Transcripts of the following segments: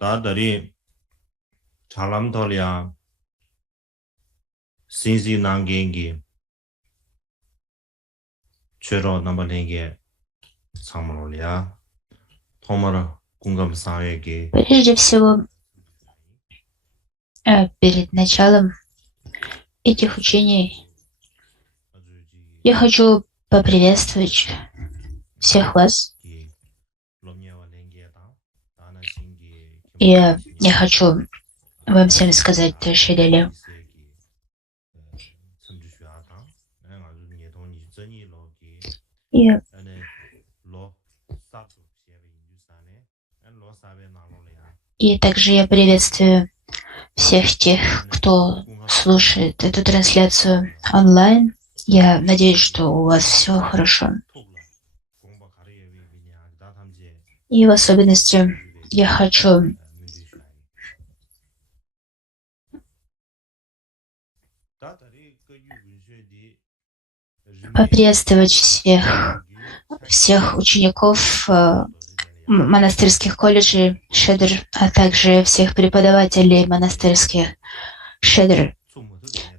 다들이 잘람돌이야 신시 난겐기 최로 넘버링게 상물이야 토마라 공감 상회기 Прежде всего, перед началом этих учений я хочу поприветствовать всех вас. И я хочу вам всем сказать Шилеле. И также я приветствую всех тех, кто слушает эту трансляцию онлайн. Я надеюсь, что у вас все хорошо. И в особенности я хочу поприветствовать всех учеников монастырских колледжей Шедр, а также всех преподавателей монастырских Шедр.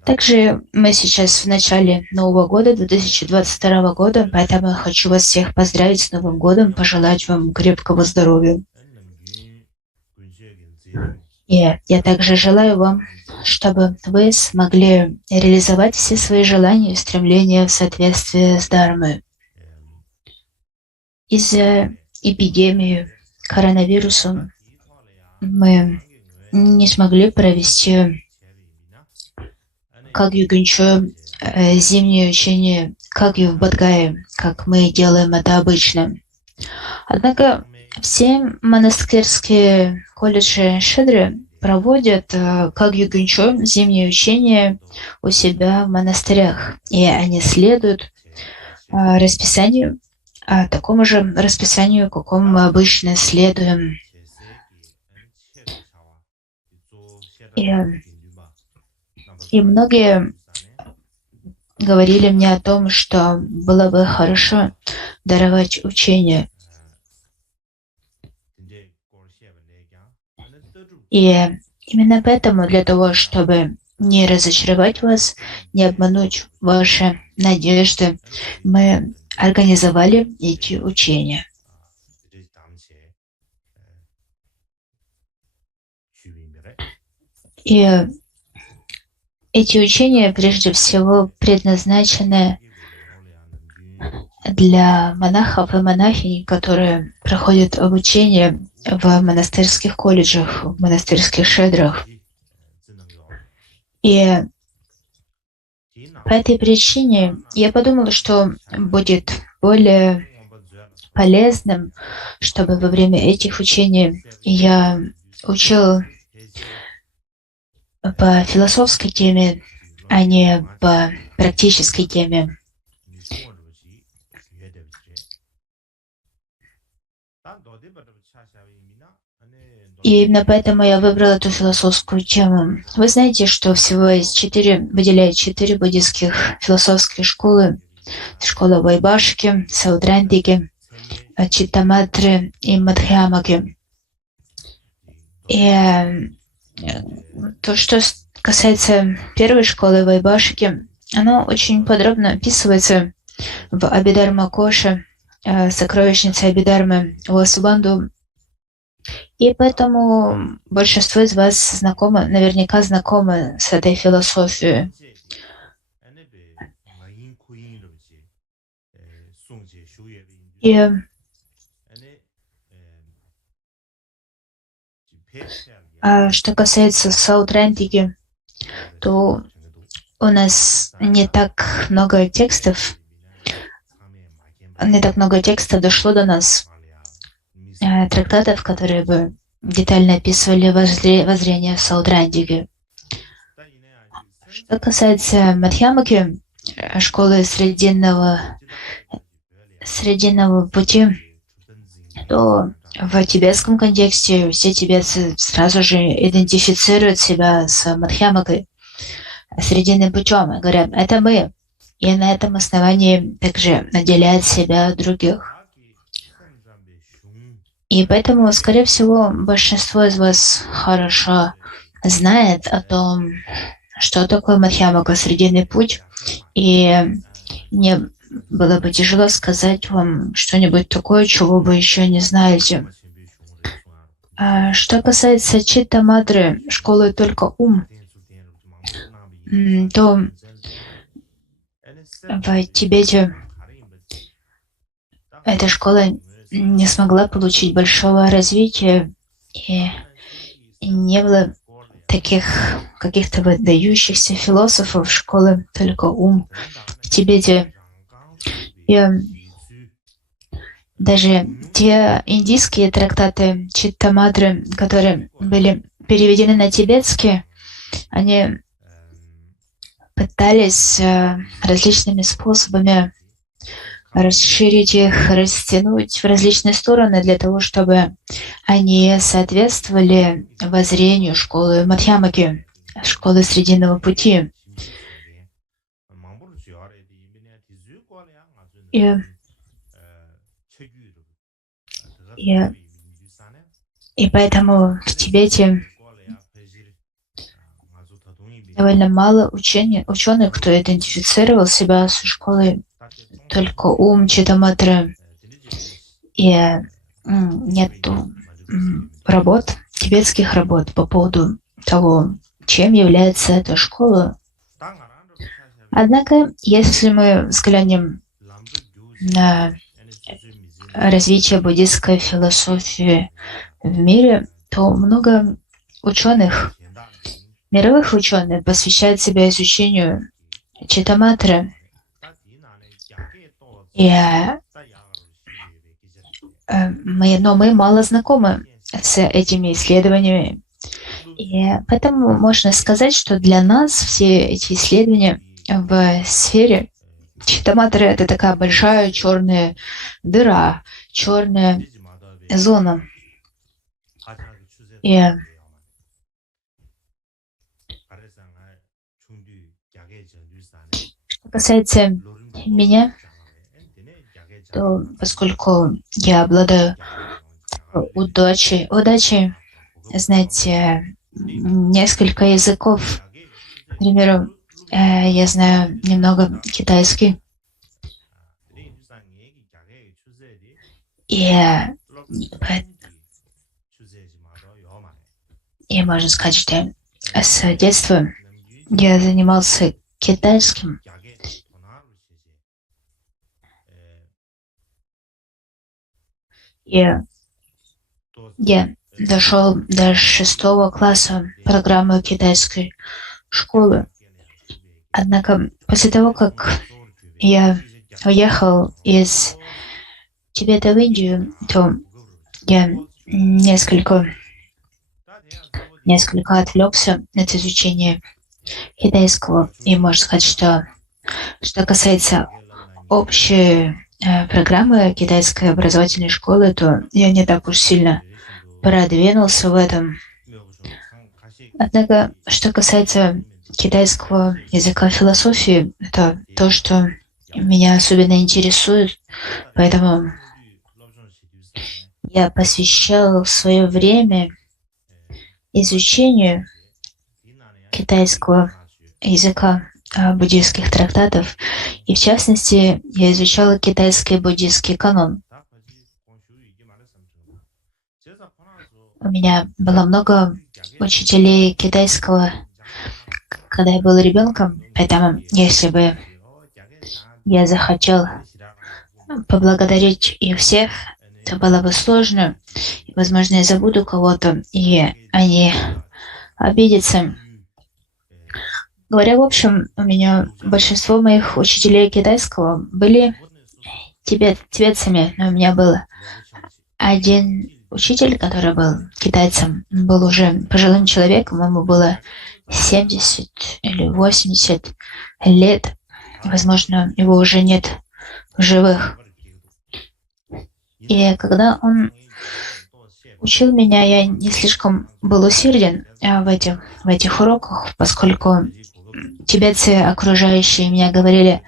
Также мы сейчас в начале Нового года, 2022 года, поэтому я хочу вас всех поздравить с Новым годом, пожелать вам крепкого здоровья. И я также желаю вам, чтобы вы смогли реализовать все свои желания и стремления в соответствии с Дharмой. Из-за эпидемии коронавирусом мы не смогли провести Кагью Гюнчо зимнее учение Кагью в Бодгае, как мы делаем это обычно. Однако все монастырские колледжи Шедры проводят Кагью Гюнчо зимнее учение у себя в монастырях, и они следуют расписанию, такому же расписанию, какому мы обычно следуем. И многие говорили мне о том, что было бы хорошо даровать учение. И именно поэтому, для того, чтобы не разочаровать вас, не обмануть ваши надежды, мы организовали эти учения. И эти учения прежде всего предназначены для монахов и монахинь, которые проходят обучение в монастырских колледжах, в монастырских шедрах. И по этой причине я подумала, что будет более полезным, чтобы во время этих учений я учил по философской теме, а не по практической теме. И именно поэтому я выбрала эту философскую тему. Вы знаете, что всего выделяют 4 буддийских философские школы. Школа Вайбашики, Саудрандики, Читтаматры и Мадхьямаки. И то, что касается первой школы Вайбашики, оно очень подробно описывается в Абхидharma Коше, сокровищнице Абхидharмы Васубанду. И поэтому большинство из вас наверняка знакомы с этой философией. И что касается Саудрандики, то у нас не так много текстов дошло до нас, трактатов, которые бы детально описывали воззрение Саудрандики. Что касается Мадхьямаки, школы срединного пути, то в тибетском контексте все тибетцы сразу же идентифицируют себя с Мадхьямакой, срединным путем, и говорят, это мы. И на этом основании также наделяют себя других. И поэтому, скорее всего, большинство из вас хорошо знает о том, что такое Мадхьямака, срединный путь. И мне было бы тяжело сказать вам что-нибудь такое, чего вы еще не знаете. Что касается Читта Мадры, школы только ум, то в Тибете эта школа не смогла получить большого развития, и не было таких каких-то выдающихся философов школы только ум в Тибете. И даже те индийские трактаты Читта Мадры, которые были переведены на тибетский, они пытались различными способами расширить их, растянуть в различные стороны для того, чтобы они соответствовали воззрению школы Мадхьямаки, школы Срединного пути. И поэтому в Тибете довольно мало ученых, кто идентифицировал себя со школой только ум Читта Мадры. И нету работ, тибетских работ по поводу того, чем является эта школа. Однако, если мы взглянем на развитие буддистской философии в мире, то много ученых, мировых ученых, посвящают себя изучению Читта Мадры. Но мы мало знакомы с этими исследованиями. И поэтому можно сказать, что для нас все эти исследования в сфере Читта Мадры — это такая большая черная дыра, черная зона. И что касается меня, то поскольку я обладаю удачей знать несколько языков, к примеру, я знаю немного китайский, и можно сказать, что с детства я занимался китайским. И я дошел до 6 класса программы китайской школы. Однако после того, как я уехал из Тибета в Индию, то я несколько отвлекся от изучения китайского. И можно сказать, что касается общей программы китайской образовательной школы, то я не так уж сильно продвинулся в этом. Однако, что касается китайского языка философии, это то, что меня особенно интересует, поэтому я посвящал свое время изучению китайского языка, буддийских трактатов, и в частности я изучала китайский буддийский канон. У меня было много учителей китайского, когда я был ребенком, поэтому если бы я захотел поблагодарить их всех, то было бы сложно, и, возможно, я забуду кого-то, и они обидятся. Говоря в общем, у меня большинство моих учителей китайского были тибетцами, но у меня был один учитель, который был китайцем, был уже пожилым человеком, ему было 70 или 80 лет. Возможно, его уже нет в живых. И когда он учил меня, я не слишком был усерден в этих уроках, поскольку тибетцы, окружающие меня, говорили,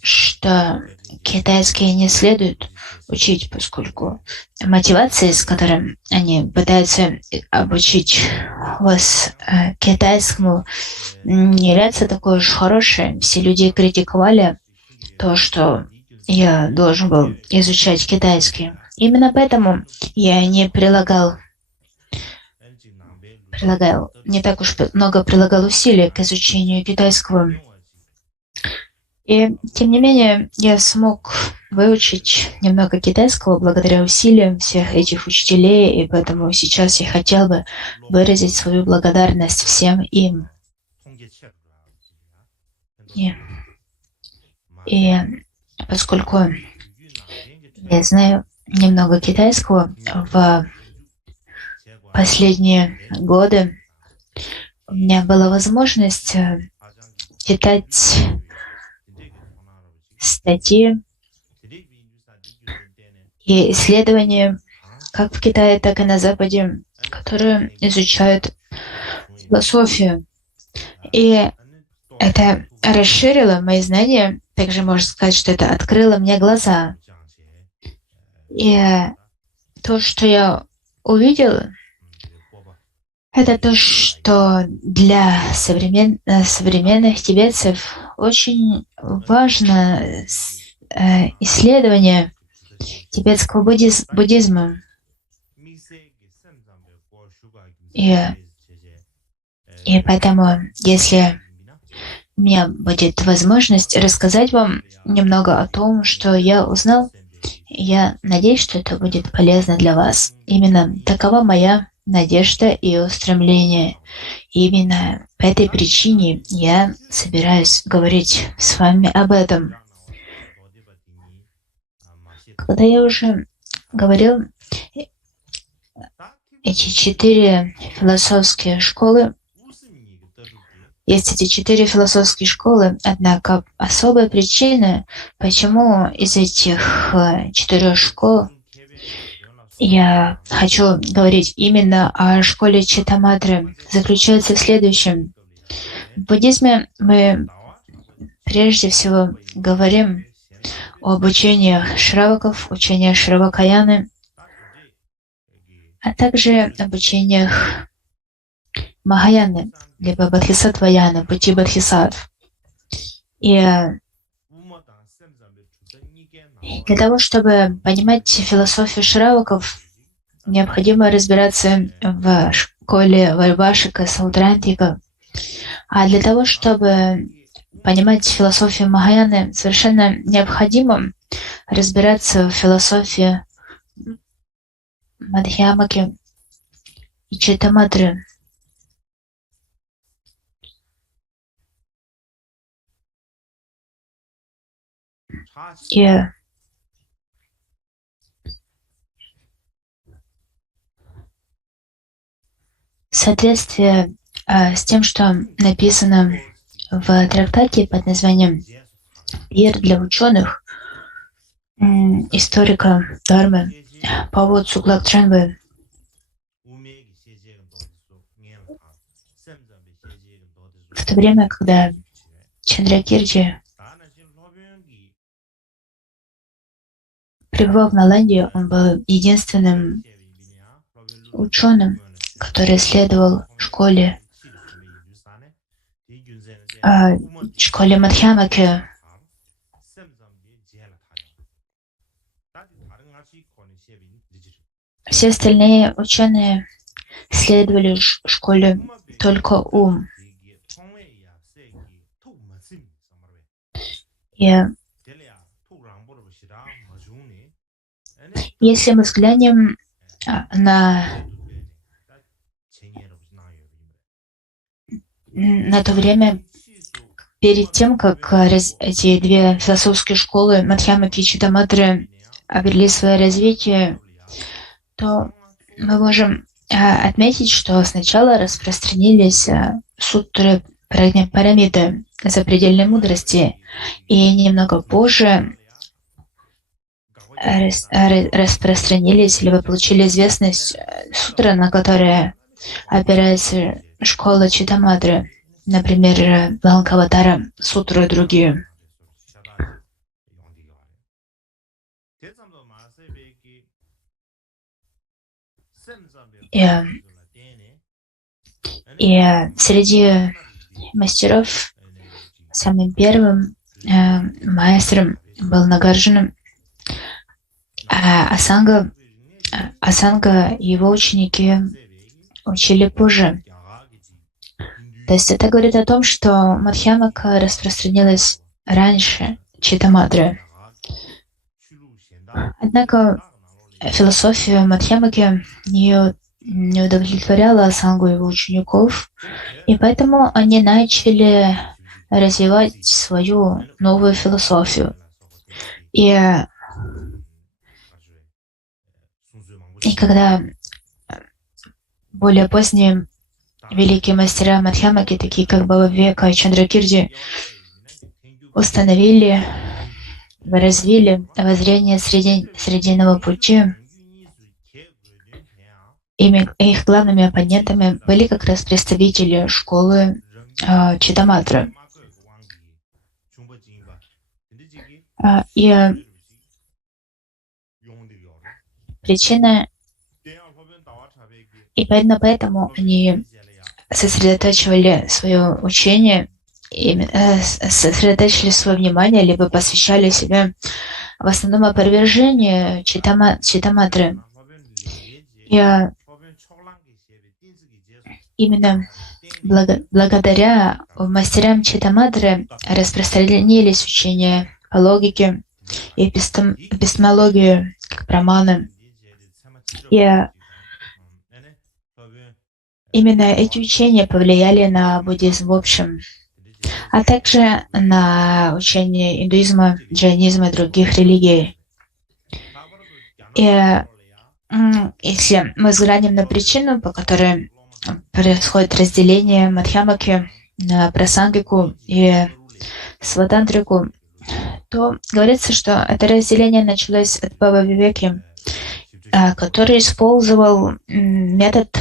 что китайский не следует учить, поскольку мотивация, с которой они пытаются обучить вас китайскому, не является такой уж хорошей. Все люди критиковали то, что я должен был изучать китайский. Именно поэтому я не не так уж много прилагал усилий к изучению китайского. И, тем не менее, я смог выучить немного китайского благодаря усилиям всех этих учителей, и поэтому сейчас я хотел бы выразить свою благодарность всем им. И поскольку я знаю немного китайского, в последние годы у меня была возможность читать статьи и исследования как в Китае, так и на Западе, которые изучают философию. И это расширило мои знания. Также можно сказать, что это открыло мне глаза. И то, что я увидел, это то, что для современных тибетцев очень важно исследование тибетского буддизма. И поэтому, если у меня будет возможность рассказать вам немного о том, что я узнал, я надеюсь, что это будет полезно для вас. Именно такова моя надежда и устремление. И именно по этой причине я собираюсь говорить с вами об этом. Когда я уже говорил, эти 4 философские школы, есть эти 4 философские школы, однако особая причина, почему из этих 4 школ я хочу говорить именно о школе Читаматры, заключается в следующем. В буддизме мы прежде всего говорим об учениях Шраваков, учениях Шравакаяны, а также об учениях Махаяны, либо Бодхисаттваяны, пути Бодхисаттв. И для того, чтобы понимать философию Шраваков, необходимо разбираться в школе Вайвашика, Саудрантика. А для того, чтобы понимать философию Махаяны, совершенно необходимо разбираться в философии Мадхьямаки и Читаматры. И в соответствии с тем, что написано в трактате под названием «Пир для ученых» историка Дharмы Паво Цуглак Тренбе, в то время, когда Чандракирти пребывал в Наланде, он был единственным ученым, который следовал школе Мадхьямаки. Все остальные ученые следовали школе только ум. И если мы взглянем на то время, перед тем, как эти 2 философские школы Мадхьямаки и Читаматры обрели свое развитие, то мы можем отметить, что сначала распространились сутры Праджняпарамиты, запредельной мудрости, и немного позже распространились или вы получили известность сутры, на которые опирается школа Читаматры, например, Ланкаватара сутры и другие. И среди мастеров самым первым мастером был Нагарджуна. Асанга и его ученики учили позже. То есть это говорит о том, что Мадхьямака распространилась раньше Читаматры. Однако философия Мадхьямаки не удовлетворяла Асангу и его учеников, и поэтому они начали развивать свою новую философию. И когда более поздние великие мастера Мадхьямаки, такие как Баба Вивека и Чандракирти, установили, развили воззрение срединного пути, их главными оппонентами были как раз представители школы Читаматры. И причина, и поэтому они сосредотачивали свое учение, сосредоточили свое внимание, либо посвящали себе в основном опровержению Читаматры. И именно благодаря мастерам Читаматры распространились учения по логике и эпистемологии, как праманы. И именно эти учения повлияли на буддизм в общем, а также на учения индуизма, джайнизма и других религий. И если мы взглянем на причину, по которой происходит разделение Мадхьямаки на Прасангику и Сватантрику, то говорится, что это разделение началось от Баба Вивеки, который использовал метод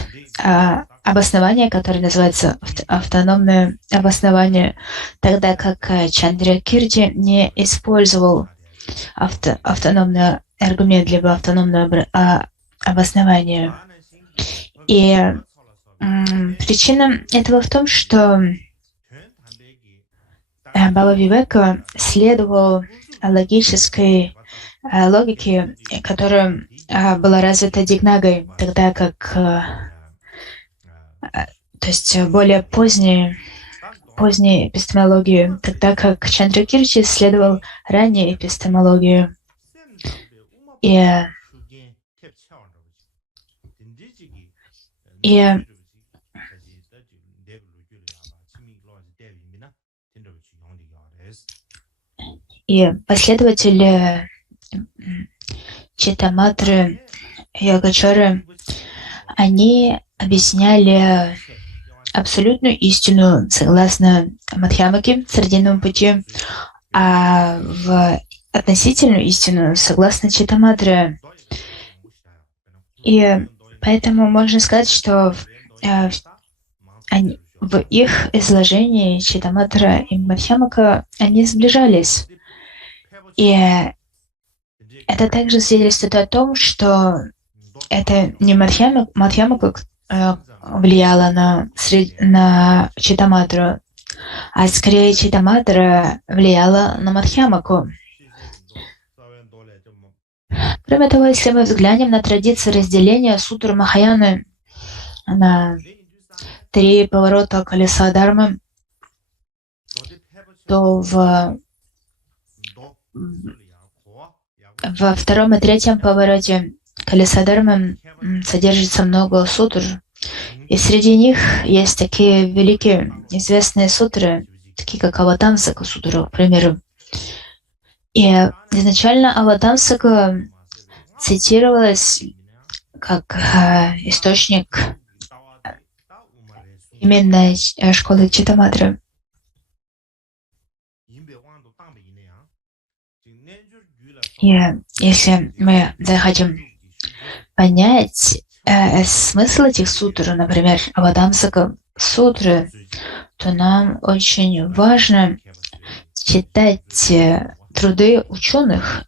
обоснования, который называется автономное обоснование, тогда как Чандракирти не использовал автономный аргумент, либо автономное обоснование. И причина этого в том, что Баба Вивека следовал логической логике, которая была развита Дигнагой, тогда как, то есть более поздней эпистемологии, тогда как Чандракирти следовал ранней эпистемологии. И последователи Читаматры, Йогачары, они объясняли абсолютную истину согласно Мадхьямаке, срединному пути, а в относительную истину согласно Читаматре. И поэтому можно сказать, что в их изложении Читаматра и Мадхьямака они сближались. И это также свидетельствует о том, что это не Мадхьямака влияла на Читаматру, а скорее Читаматра влияла на Мадхьямаку. Кроме того, если мы взглянем на традиции разделения сутр Махаяны на 3 поворота колеса Дharмы, то во втором и третьем повороте колеса Дharмы содержится много сутр, и среди них есть такие великие известные сутры, такие как Аватамсака сутра, к примеру. И изначально Аватамсака цитировалась как источник именно школы Читаматры. И если мы захотим понять смысл этих сутр, например, Аватамсака сутры, то нам очень важно читать труды ученых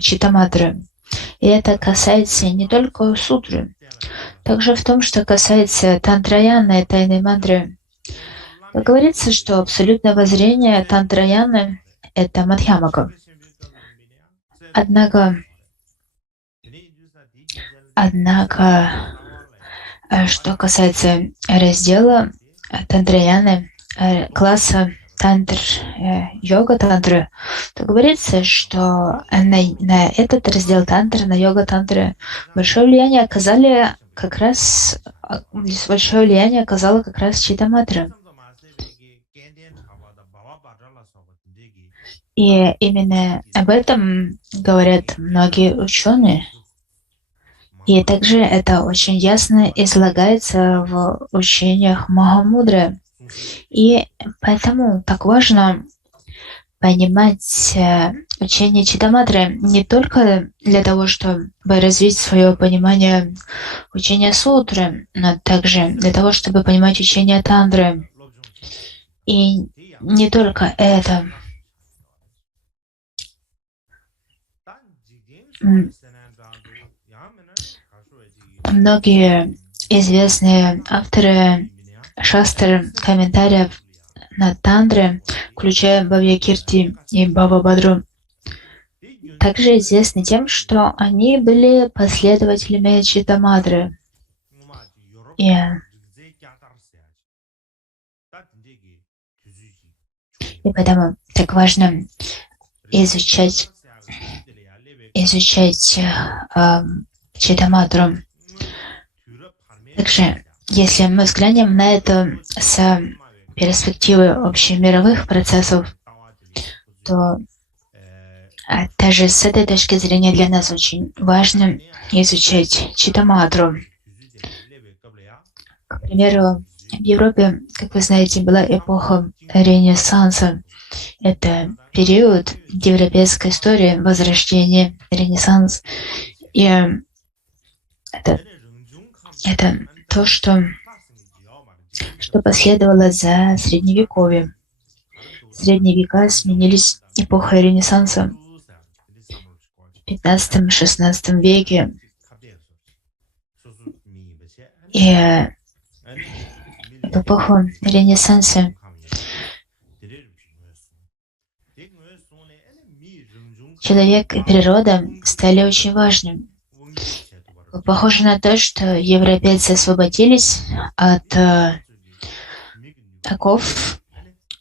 Читаматры. И это касается не только сутры, также в том, что касается Тантраяны и тайной мантры. Говорится, что абсолютное воззрение Тантраяны — это Мадхьямака. Однако, что касается раздела Тантраяны, класса тантр, йога-тантры, то говорится, что на этот раздел тантры, на йога-тантры большое влияние оказала как раз Читаматра. И именно об этом говорят многие ученые. И также это очень ясно излагается в учениях Махамудры. И поэтому так важно понимать учение Читаматры не только для того, чтобы развить свое понимание учения Сутры, но также для того, чтобы понимать учение Тантры. И не только это. Многие известные авторы шастр, комментариев на Тантре, включая Бхавья-кирти и Бхава-бадру, также известны тем, что они были последователями Читаматры. И поэтому так важно изучать Читаматру. Также, если мы взглянем на это с перспективы общемировых процессов, то даже с этой точки зрения для нас очень важно изучать Читаматру. К примеру, в Европе, как вы знаете, была эпоха Ренессанса. Это период европейской истории, возрождения, Ренессанс. И это то, что последовало за Средневековьем. Средние века сменились эпохой Ренессанса в 15-16 веке. И в эпоху Ренессанса человек и природа стали очень важными. Похоже на то, что европейцы освободились от оков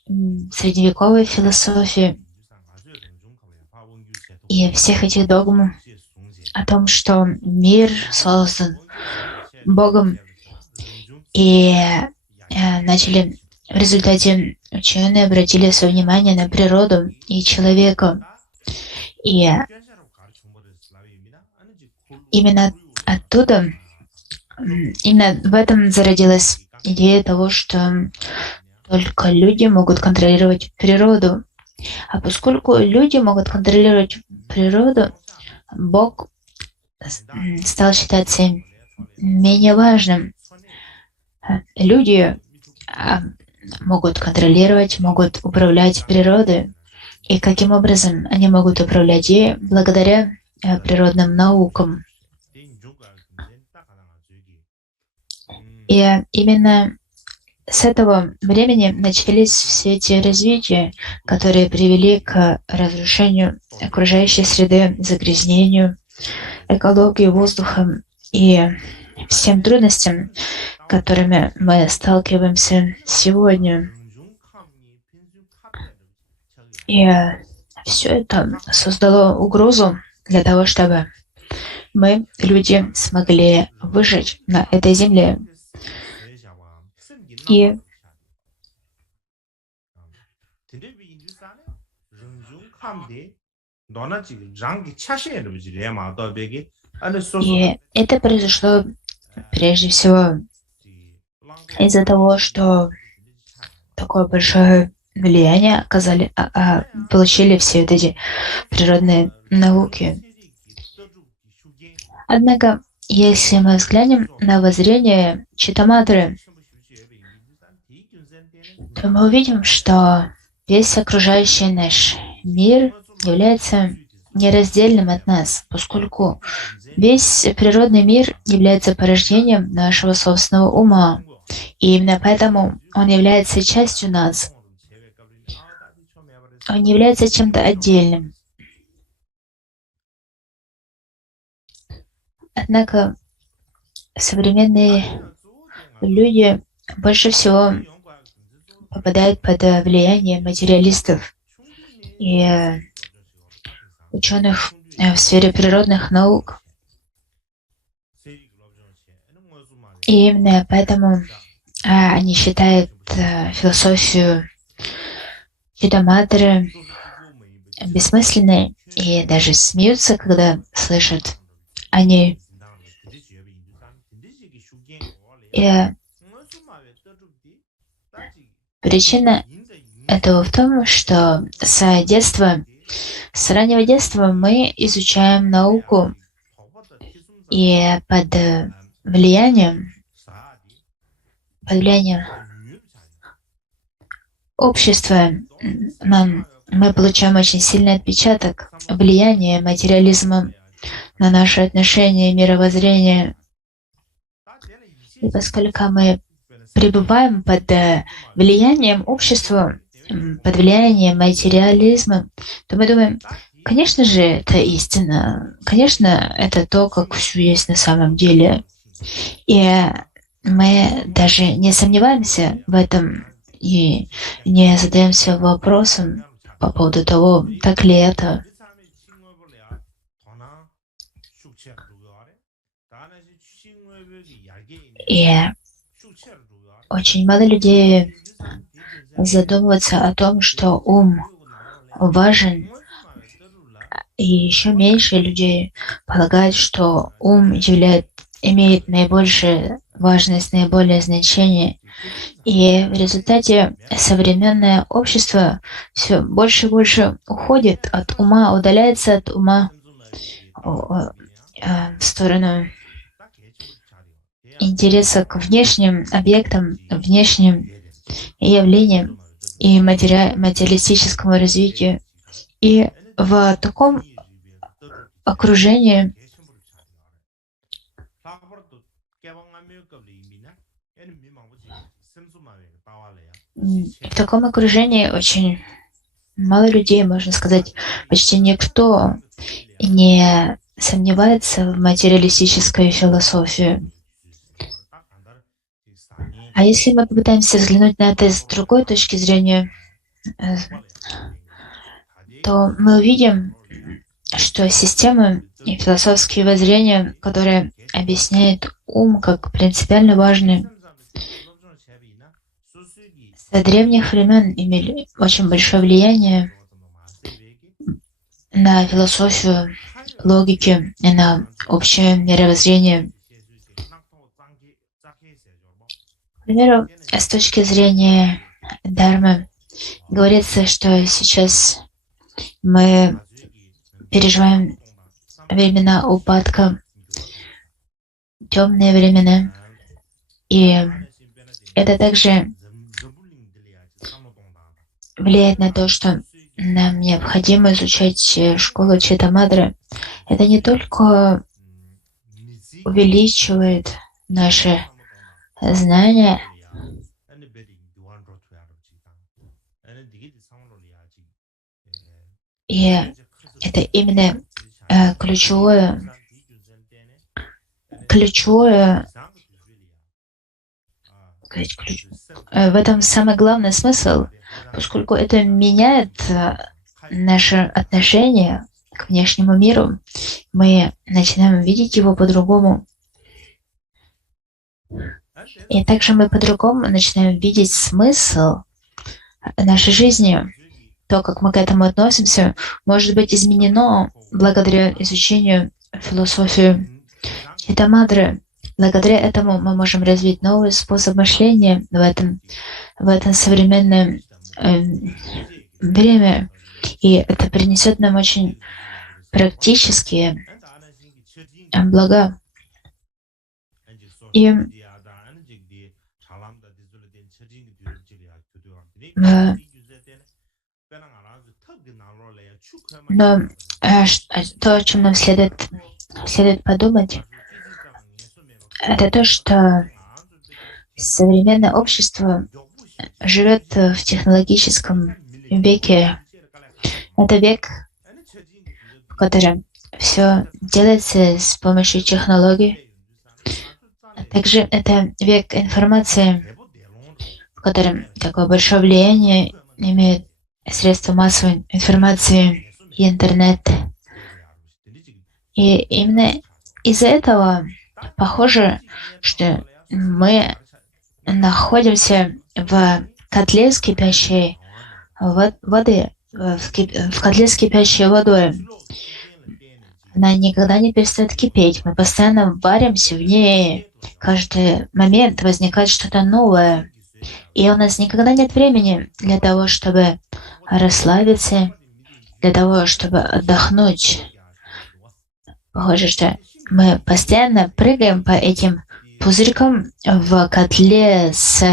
средневековой философии и всех этих догм о том, что мир создан Богом, и начали в результате ученые обратили свое внимание на природу и человека. И именно оттуда, именно в этом зародилась идея того, что только люди могут контролировать природу. А поскольку люди могут контролировать природу, Бог стал считаться менее важным. Люди могут контролировать, могут управлять природой. И каким образом они могут управлять ей? Благодаря природным наукам. И именно с этого времени начались все те развития, которые привели к разрушению окружающей среды, загрязнению экологии воздуха и всем трудностям, с которыми мы сталкиваемся сегодня. И все это создало угрозу для того, чтобы мы, люди, смогли выжить на этой земле. И это произошло прежде всего из-за того, что такое большое влияние получили все вот эти природные науки. Однако, если мы взглянем на воззрение Читаматры, то мы увидим, что весь окружающий наш мир является нераздельным от нас, поскольку весь природный мир является порождением нашего собственного ума. И именно поэтому он является частью нас. Он не является чем-то отдельным. Однако современные люди больше всего попадают под влияние материалистов и ученых в сфере природных наук. И именно поэтому они считают философию Читаматры бессмысленной и даже смеются, когда слышат о ней. И причина этого в том, что с раннего детства мы изучаем науку, и под влиянием общества мы получаем очень сильный отпечаток влияния материализма на наши отношения, мировоззрение. И поскольку мы пребываем под влиянием общества, под влиянием материализма, то мы думаем, конечно же, это истина, конечно, это то, как все есть на самом деле. И мы даже не сомневаемся в этом и не задаемся вопросом по поводу того, так ли это. И очень мало людей задумываются о том, что ум важен, и еще меньше людей полагают, что ум имеет наибольшую важность, наиболее значение. И в результате современное общество все больше и больше уходит от ума, удаляется от ума в сторону интереса к внешним объектам, внешним явлениям и материалистическому развитию. И в таком окружении очень мало людей, можно сказать, почти никто не сомневается в материалистической философии. А если мы попытаемся взглянуть на это с другой точки зрения, то мы увидим, что системы и философские воззрения, которые объясняют ум как принципиально важный, с древних времен имели очень большое влияние на философию, логики и на общее мировоззрение. К примеру, с точки зрения дхармы, говорится, что сейчас мы переживаем времена упадка, темные времена, и это также влияет на то, что нам необходимо изучать школу Читаматры. Это не только увеличивает наши знания, и это именно ключевое в этом самый главный смысл, поскольку это меняет наше отношение к внешнему миру. Мы начинаем видеть его по-другому. И также мы по-другому начинаем видеть смысл нашей жизни. То, как мы к этому относимся, может быть изменено благодаря изучению философии Читаматры. Благодаря этому мы можем развить новый способ мышления в этом современном время. И это принесет нам очень практические блага. И Но то, о чем нам следует подумать, это то, что современное общество живет в технологическом веке. Это век, в котором все делается с помощью технологий. Также это век информации, в котором такое большое влияние имеют средства массовой информации и интернет. И именно из-за этого похоже, что мы находимся в котле с кипящей воды, в котле с кипящей водой. Она никогда не перестает кипеть. Мы постоянно варимся в ней. Каждый момент возникает что-то новое. И у нас никогда нет времени для того, чтобы расслабиться, для того, чтобы отдохнуть. Похоже, что мы постоянно прыгаем по этим пузырькам в котле с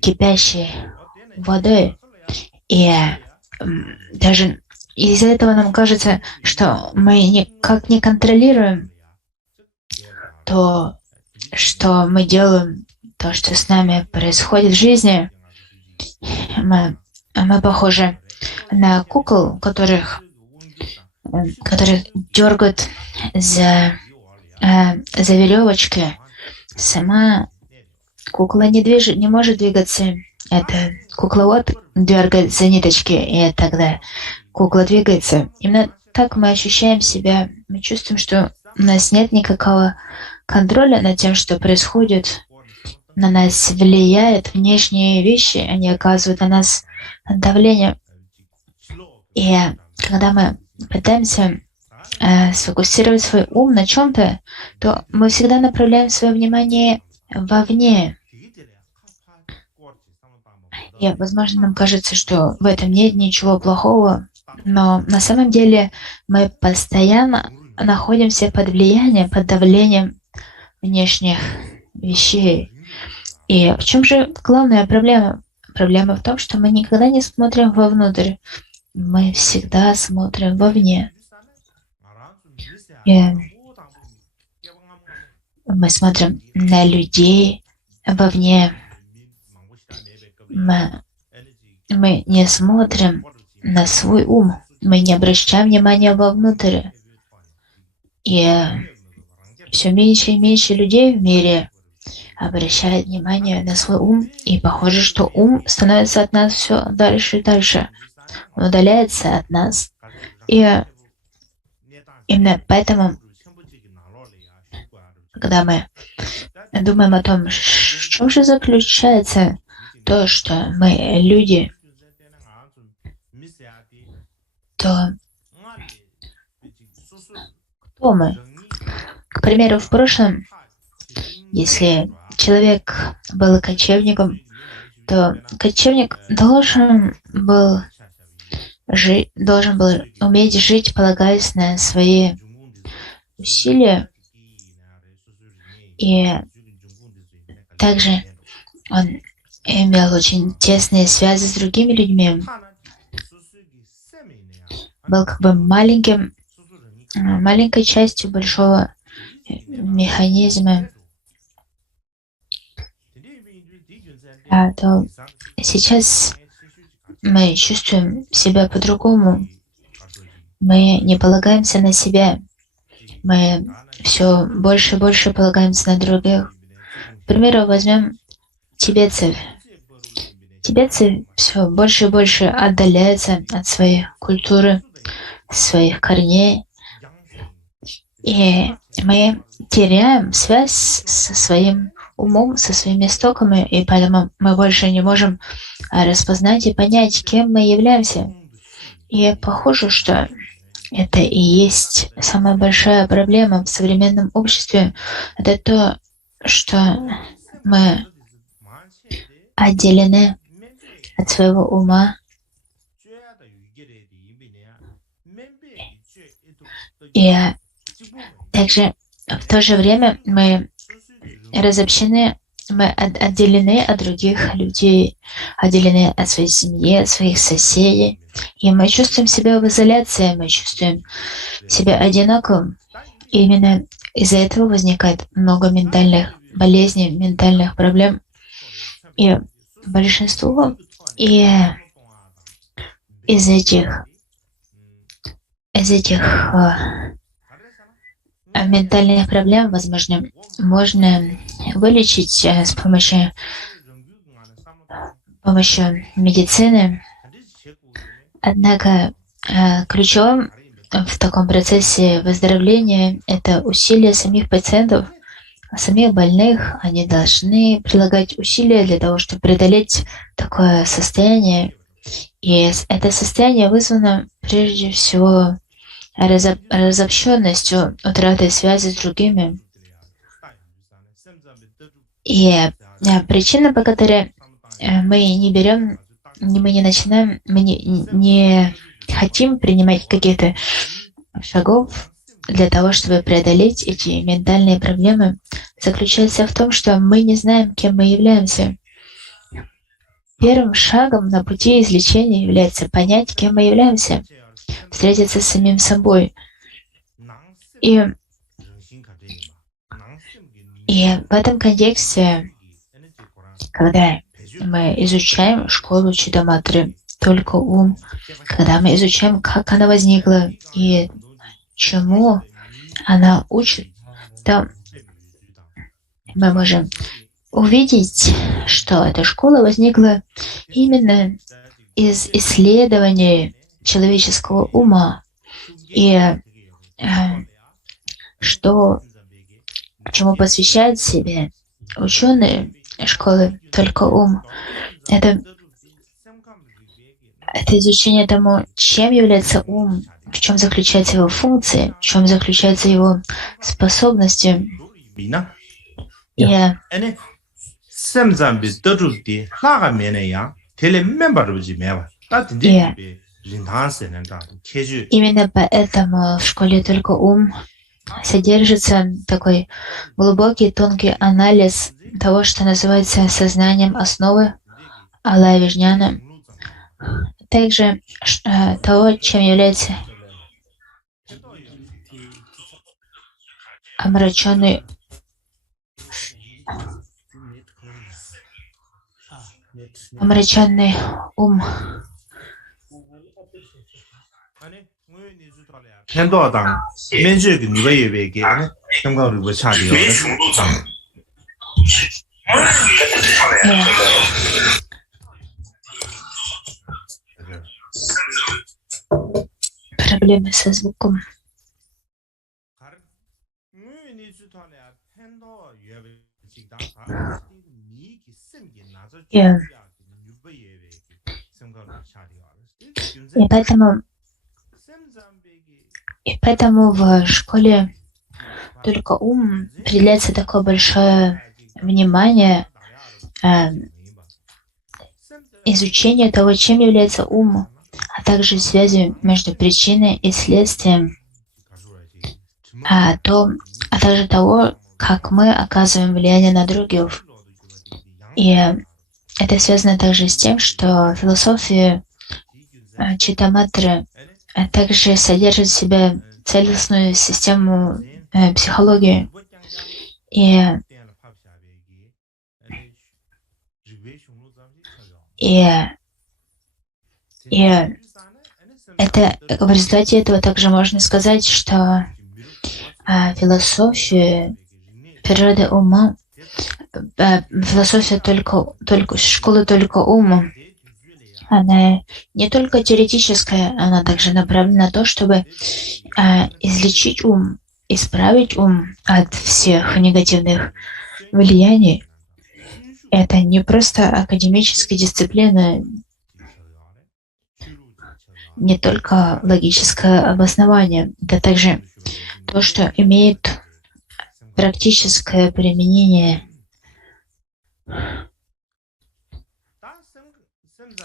кипящей водой. И даже из-за этого нам кажется, что мы никак не контролируем то, что мы делаем, то, что с нами происходит в жизни. Мы похожи на кукол, которых дергают за веревочки. Сама кукла не может двигаться. Это кукловод дергает за ниточки, и тогда кукла двигается. Именно так мы ощущаем себя. Мы чувствуем, что у нас нет никакого контроля над тем, что происходит. На нас влияют внешние вещи, они оказывают на нас давление. И когда мы пытаемся сфокусировать свой ум на чем-то, то мы всегда направляем свое внимание вовне. И, возможно, нам кажется, что в этом нет ничего плохого, но на самом деле мы постоянно находимся под влиянием, под давлением внешних вещей. И в чем же главная проблема? Проблема в том, что мы никогда не смотрим вовнутрь. Мы всегда смотрим вовне. И мы смотрим на людей вовне. Мы не смотрим на свой ум. Мы не обращаем внимания вовнутрь. И все меньше и меньше людей в мире обращает внимание на свой ум. И похоже, что ум становится от нас все дальше и дальше. Он удаляется от нас. И именно поэтому, когда мы думаем о том, в чем же заключается то, что мы люди, то кто мы? К примеру, в прошлом, если человек был кочевником, то кочевник должен был уметь жить, полагаясь на свои усилия. И также он имел очень тесные связи с другими людьми. Был как бы маленькой частью большого механизма. То сейчас мы чувствуем себя по-другому. Мы не полагаемся на себя. Мы все больше и больше полагаемся на других. К примеру, возьмем тибетцев. Тибетцы все больше и больше отдаляются от своей культуры, своих корней. И мы теряем связь со своим умом, со своими истоками, и поэтому мы больше не можем распознать и понять, кем мы являемся. И похоже, что это и есть самая большая проблема в современном обществе. Это то, что мы отделены от своего ума. И также в то же время мы разобщены, мы отделены от других людей, отделены от своей семьи, от своих соседей. И мы чувствуем себя в изоляции, мы чувствуем себя одинаковым. И именно из-за этого возникает много ментальных болезней, ментальных проблем. И большинство и из этих ментальных проблем, возможно, можно вылечить с помощью медицины. Однако ключевым в таком процессе выздоровления это усилия самих пациентов, самих больных. Они должны прилагать усилия для того, чтобы преодолеть такое состояние. И это состояние вызвано прежде всего разобщенностью, утратой связи с другими. И причина, по которой мы не начинаем, мы не хотим принимать каких-то шагов для того, чтобы преодолеть эти ментальные проблемы, заключается в том, что мы не знаем, кем мы являемся. Первым шагом на пути излечения является понять, кем мы являемся, встретиться с самим собой. И в этом контексте, когда мы изучаем школу Читаматры, только ум, когда мы изучаем, как она возникла и чему она учит, то мы можем увидеть, что эта школа возникла именно из исследований человеческого ума. И чему посвящают себе ученые школы «Только ум», это изучение тому, чем является ум, в чем заключается его функция, в чем заключаются его способности. И именно поэтому в школе «Только ум» содержится такой глубокий, тонкий анализ того, что называется сознанием основы Алая Вижняна, также того, чем является омраченный ум. Проблемы со звуком. И поэтому в школе «Только ум» уделяется такое большое внимание изучению того, чем является ум, а также связи между причиной и следствием, а также того, как мы оказываем влияние на других. И это связано также с тем, что философия Читаматры также содержит в себе целостную систему психологии. И это в результате этого также можно сказать, что философия природы ума, философия школы «Только ума», она не только теоретическая, она также направлена на то, чтобы излечить ум, исправить ум от всех негативных влияний. Это не просто академическая дисциплина, не только логическое обоснование, это также то, что имеет практическое применение.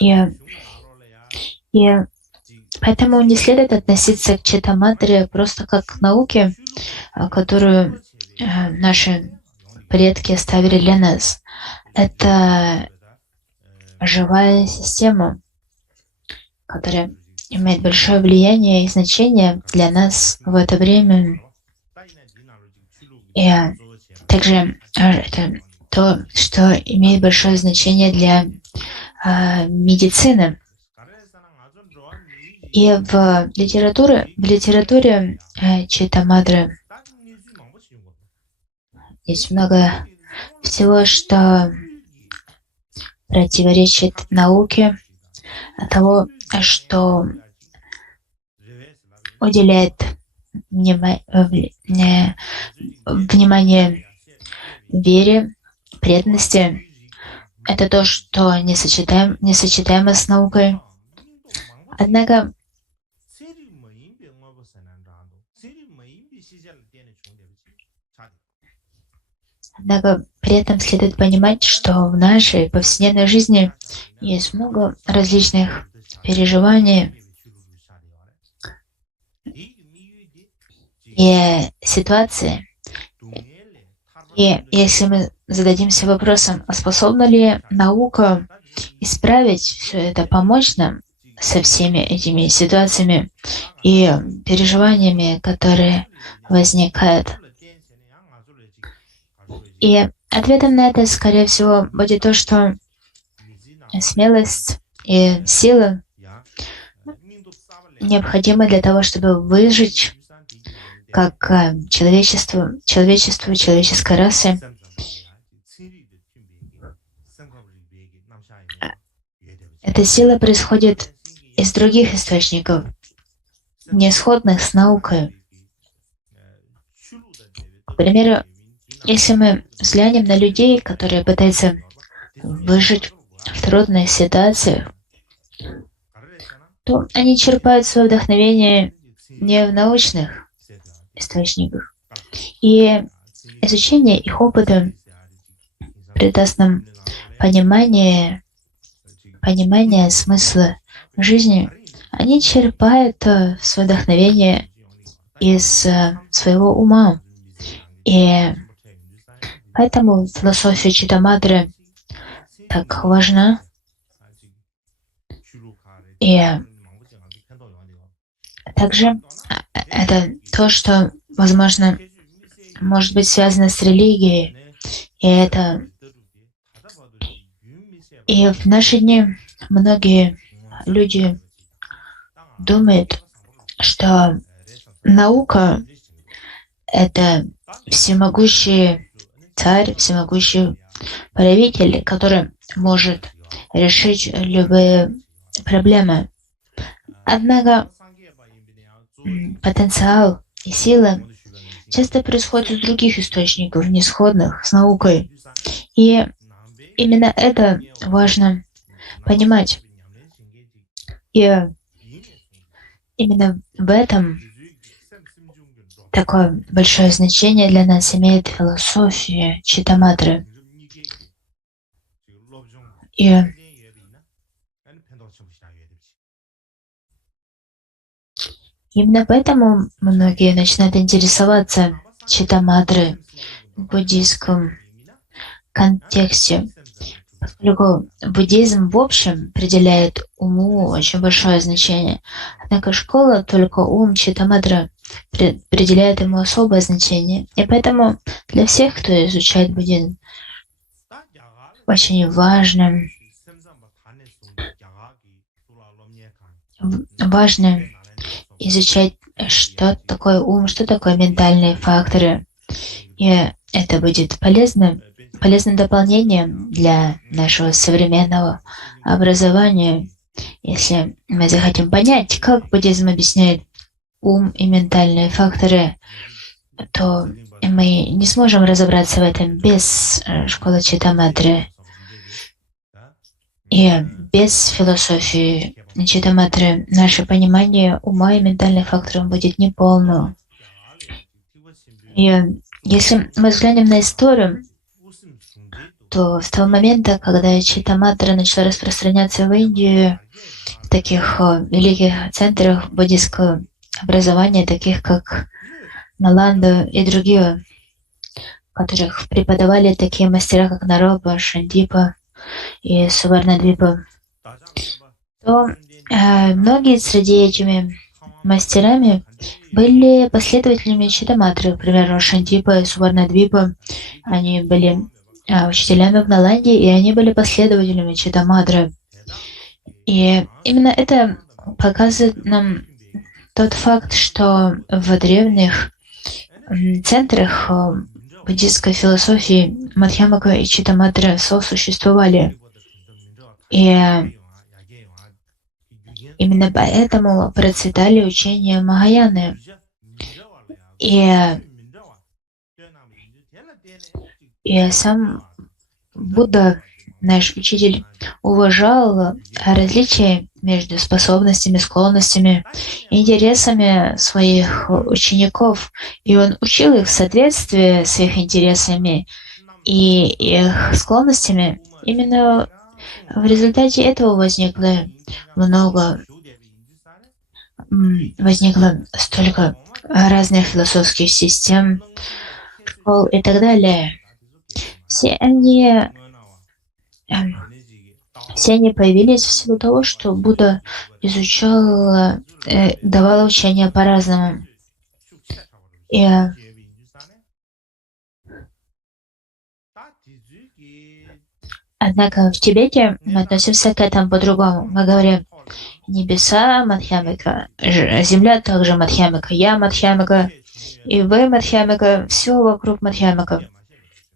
И поэтому не следует относиться к Читаматре просто как к науке, которую наши предки оставили для нас. Это живая система. которая имеет большое влияние и значение для нас в это время. И также это то, что имеет большое значение для медицины. И в литературе Читамадры есть много всего, что противоречит науке, того, что уделяет внимание вере, преданности. Это то, что несочетаемо с наукой. Однако при этом следует понимать, что в нашей повседневной жизни есть много различных переживаний и ситуаций. И если мы зададимся вопросом, а способна ли наука исправить все это, помочь нам со всеми этими ситуациями и переживаниями, которые возникают. И ответом на это, скорее всего, будет то, что смелость и сила необходимы для того, чтобы выжить как человеческой расы. Эта сила происходит из других источников, не сходных с наукой. К примеру, если мы взглянем на людей, которые пытаются выжить в трудной ситуации, то они черпают свое вдохновение не в научных источниках. И изучение их опыта придаст нам понимание смысла жизни. Они черпают свое вдохновение из своего ума. И поэтому философия Читамадры так важна. И также это то, что, возможно, может быть связано с религией. И в наши дни многие люди думают, что наука — это всемогущий царь, всемогущий правитель, который может решить любые проблемы. Однако потенциал и сила часто происходят из других источников, не сходных с наукой. И именно это важно понимать. И именно в этом такое большое значение для нас имеет философия Читамадры. И именно поэтому многие начинают интересоваться Читамадрой в буддийском контексте, поскольку буддизм в общем определяет уму очень большое значение. Однако школа только ум Читамадра определяет ему особое значение. И поэтому для всех, кто изучает буддизм, очень важно изучать, что такое ум, что такое ментальные факторы. И это будет полезным дополнением для нашего современного образования. Если мы захотим понять, как буддизм объясняет ум и ментальные факторы, то мы не сможем разобраться в этом без школы Читамадры. И без философии Читамадры наше понимание ума и ментальных факторов будет неполным. И если мы взглянем на историю, то с того момента, когда Читамадра начала распространяться в Индию, в таких великих центрах буддийского образования, таких как Наланда и другие, в которых преподавали такие мастера, как Нароба, Шандипа и Суварнадвипа, то Многие среди этими мастерами были последователями Читаматры, к примеру, Шантипа и Суварнадвипа. Они были учителями в Наланде, и они были последователями Читаматры. И именно это показывает нам тот факт, что в древних центрах буддистской философии Мадхьямака и Читаматра сосуществовали. И именно поэтому процветали учения Махаяны. И сам Будда, наш учитель, уважал различия между способностями, склонностями, интересами своих учеников. И он учил их в соответствии с их интересами и их склонностями. Именно в результате этого возникло столько разных философских систем, школ и так далее. Все они появились в силу того, что Будда изучал, давал учения по-разному. И однако в Тибете мы относимся к этому по-другому. Мы говорим: небеса Мадхьямика, земля также Мадхьямика, я Мадхьямика, и вы Мадхьямика, все вокруг Мадхьямика.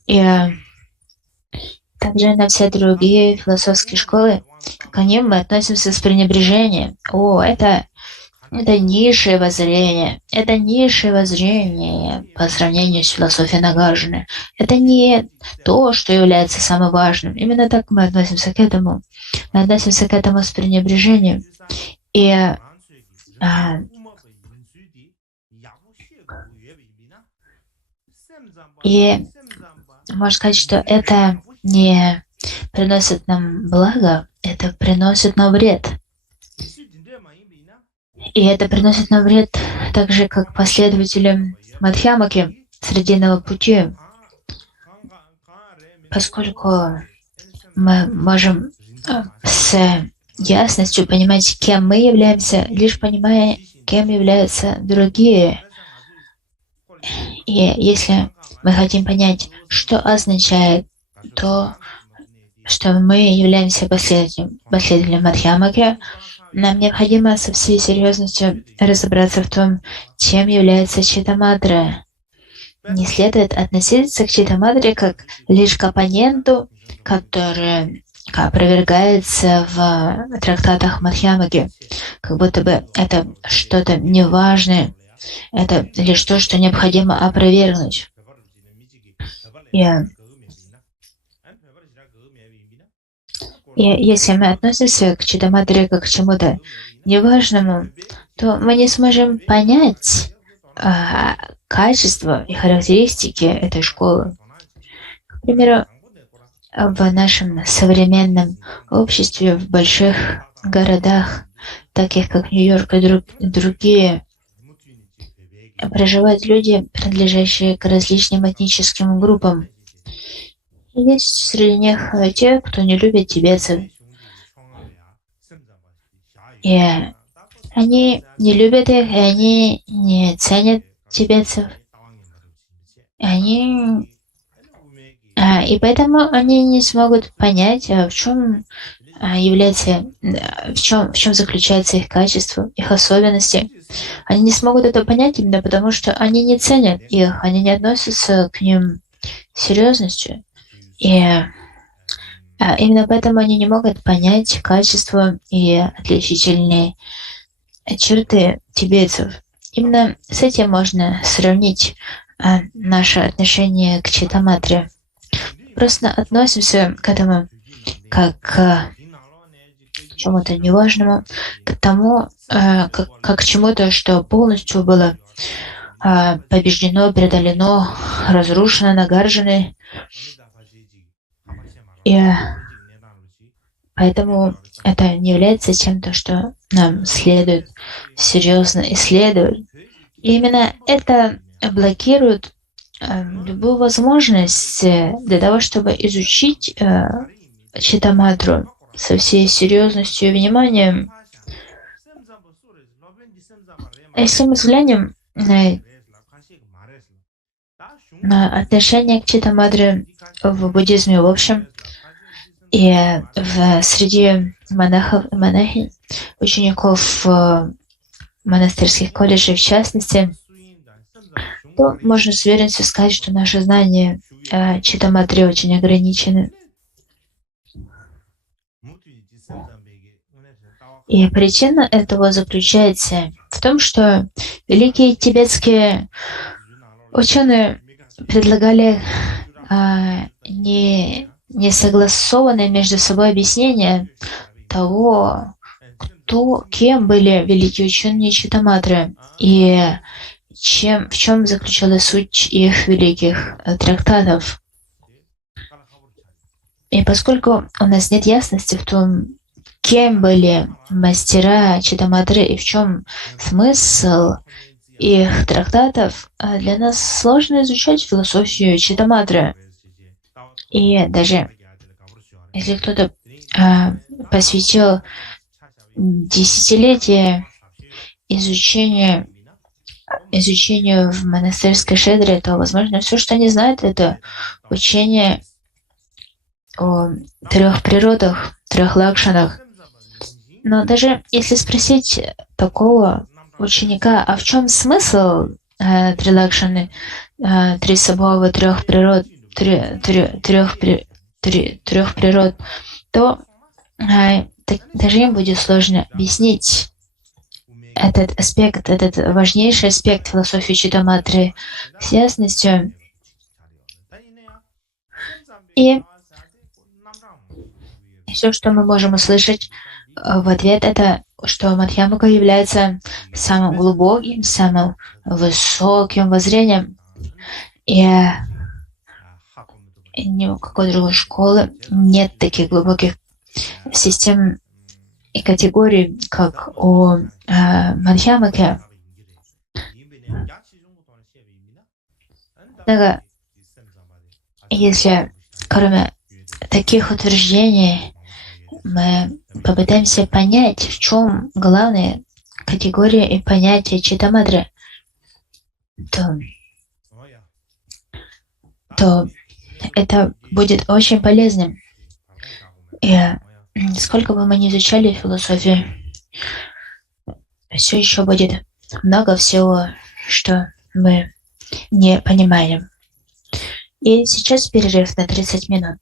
И также на все другие философские школы, к ним мы относимся с пренебрежением. Это низшее воззрение. Это низшее воззрение по сравнению с философией Нагарджуны. Это не то, что является самым важным. Именно так мы относимся к этому. Мы относимся к этому с пренебрежением. И можно сказать, что это не приносит нам благо, это приносит нам вред. И это приносит нам вред так же, как последователям Мадхьямаки, Срединного пути, поскольку мы можем с ясностью понимать, кем мы являемся, лишь понимая, кем являются другие. И если мы хотим понять, что означает то, что мы являемся последователем Мадхьямаки, нам необходимо со всей серьезностью разобраться в том, чем является Читаматра. Не следует относиться к Читаматре как лишь к оппоненту, который опровергается в трактатах Мадхьямаки, как будто бы это что-то неважное, это лишь то, что необходимо опровергнуть. И если мы относимся к Читаматре как к чему-то неважному, то мы не сможем понять качество и характеристики этой школы. К примеру, в нашем современном обществе, в больших городах, таких как Нью-Йорк и другие, проживают люди, принадлежащие к различным этническим группам. Есть среди них те, кто не любит тибетцев. И они не любят их, и они не ценят тибетцев. И поэтому они не смогут понять, в чем заключается их качество, их особенности. Они не смогут это понять именно потому, что они не ценят их, они не относятся к ним с серьезностью. И именно поэтому они не могут понять качество и отличительные черты тибетцев. Именно с этим можно сравнить наше отношение к Читаматре. Просто относимся к этому как к чему-то неважному, к тому, как к чему-то, что полностью было побеждено, преодолено, разрушено, Нагарджуной. И поэтому это не является чем-то, что нам следует серьезно исследовать. И именно это блокирует любую возможность для того, чтобы изучить Читаматру со всей серьезностью и вниманием. Если мы взглянем на отношение к Читамадре в буддизме в общем и среди монахов и монахинь, учеников монастырских колледжей в частности, то можно с уверенностью сказать, что наши знания Читамадре очень ограничены. И причина этого заключается в том, что великие тибетские ученые предлагали не согласованные между собой объяснения того, кем были великие ученые Читамадры и в чем заключалась суть их великих трактатов. И поскольку у нас нет ясности в том, кем были мастера Читамадры и в чем смысл их трактатов, для нас сложно изучать философию Читамадры. И даже если кто-то посвятил десятилетия изучению в монастырской шедре, то, возможно, все, что они знают, это учение о 3 природах, 3 лакшанах. Но даже если спросить такого ученика, а в чем смысл 3 лакшаны, 3 свабхавы, 3 природ, 3 природ, то даже им будет сложно объяснить этот аспект, этот важнейший аспект философии Читамадры с ясностью. И все, что мы можем услышать в ответ, это что Мадхьямака является самым глубоким, самым высоким воззрением. И ни у какой другой школы нет таких глубоких систем и категорий, как у Мадхьямаки. Однако, если кроме таких утверждений мы попытаемся понять, в чем главные категории и понятия Читамадры, то это будет очень полезным. И сколько бы мы ни изучали философию, все еще будет много всего, что мы не понимаем. И сейчас перерыв на 30 минут.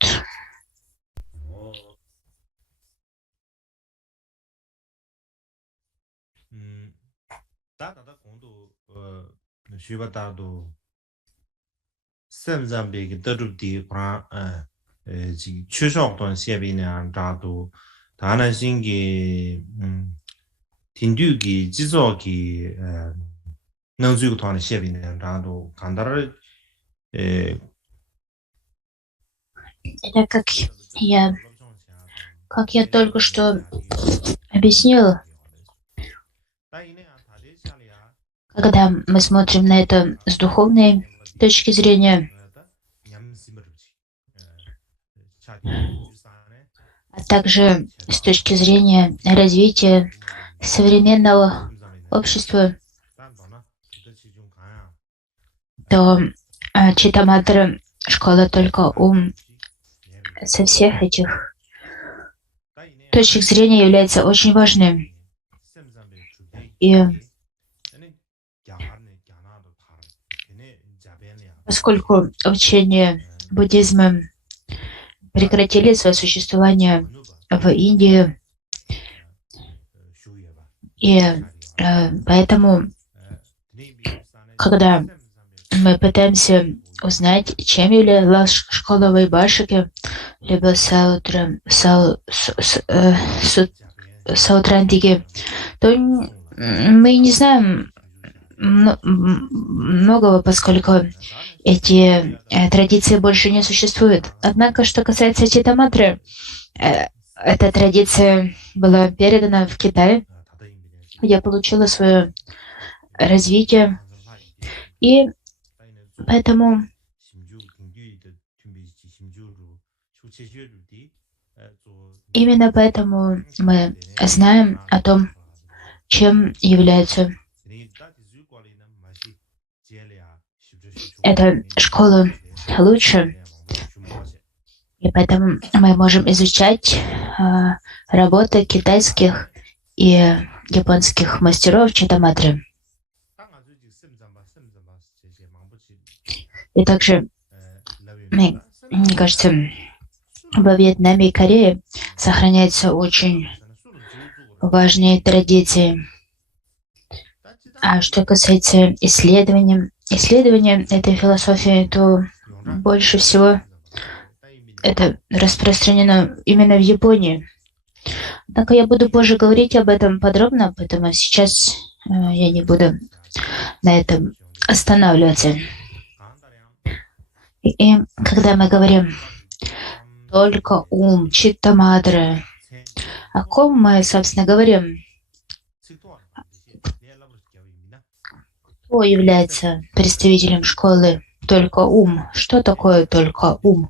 샘잠베기 더럽디 그라 지 추석돈 세비나 다도 다나 신기 딘두기 지속기 능주고 돈의 세비나 다도 간다를 Это как я только что объяснил, когда мы смотрим на это с духовной точки зрения, а также с точки зрения развития современного общества, то Читамадра, школа только ум, со всех этих точек зрения является очень важным. И поскольку учения буддизма прекратили свое существование в Индии, и поэтому, когда мы пытаемся узнать, чем являлась школа Вайбхашики, либо Саутрантики, то мы не знаем многого, поскольку эти традиции больше не существуют. Однако, что касается Читамадры, эта традиция была передана в Китай, где получила свое развитие. И поэтому именно поэтому мы знаем о том, чем являются Эта школа лучше, и поэтому мы можем изучать работы китайских и японских мастеров Читаматры. И также, мне кажется, во Вьетнаме и Корее сохраняются очень важные традиции. А что касается исследования этой философии, то больше всего это распространено именно в Японии. Однако я буду позже говорить об этом подробно, поэтому сейчас я не буду на этом останавливаться. И когда мы говорим только ум, Читтаматра, о ком мы, собственно, говорим? Кто является представителем школы только ум? Что такое только ум?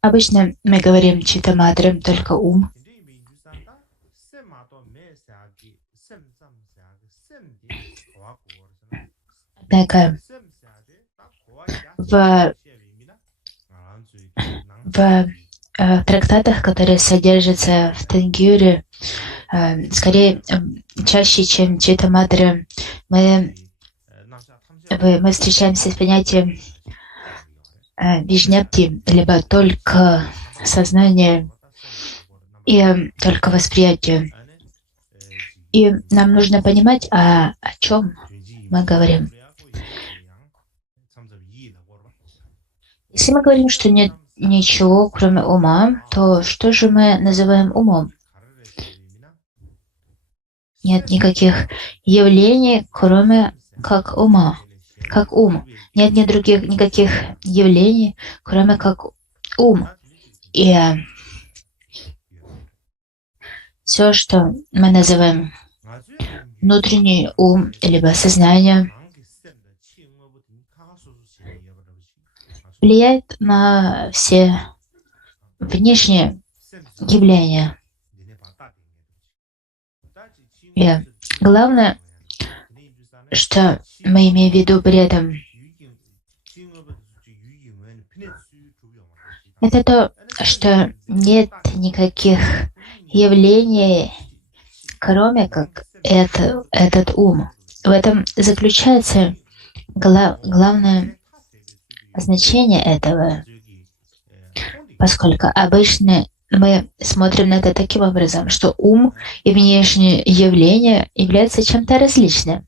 Обычно мы говорим Читтаматра, только ум. Однако в трактатах, которые содержатся в Тенгюре, скорее, чаще, чем Читтаматра, мы встречаемся с понятием вижняпти, либо только сознание и только восприятие. И нам нужно понимать, о чем мы говорим. Если мы говорим, что нет ничего, кроме ума, то что же мы называем умом? Нет никаких явлений, кроме как ума, как ум. Нет никаких явлений, кроме как ум. И все, что мы называем внутренний ум, либо сознание, влияет на все внешние явления. И главное, что мы имеем в виду при этом, это то, что нет никаких явлений, кроме как этот ум. В этом заключается главное значение этого, поскольку обычно мы смотрим на это таким образом, что ум и внешние явления являются чем-то различным.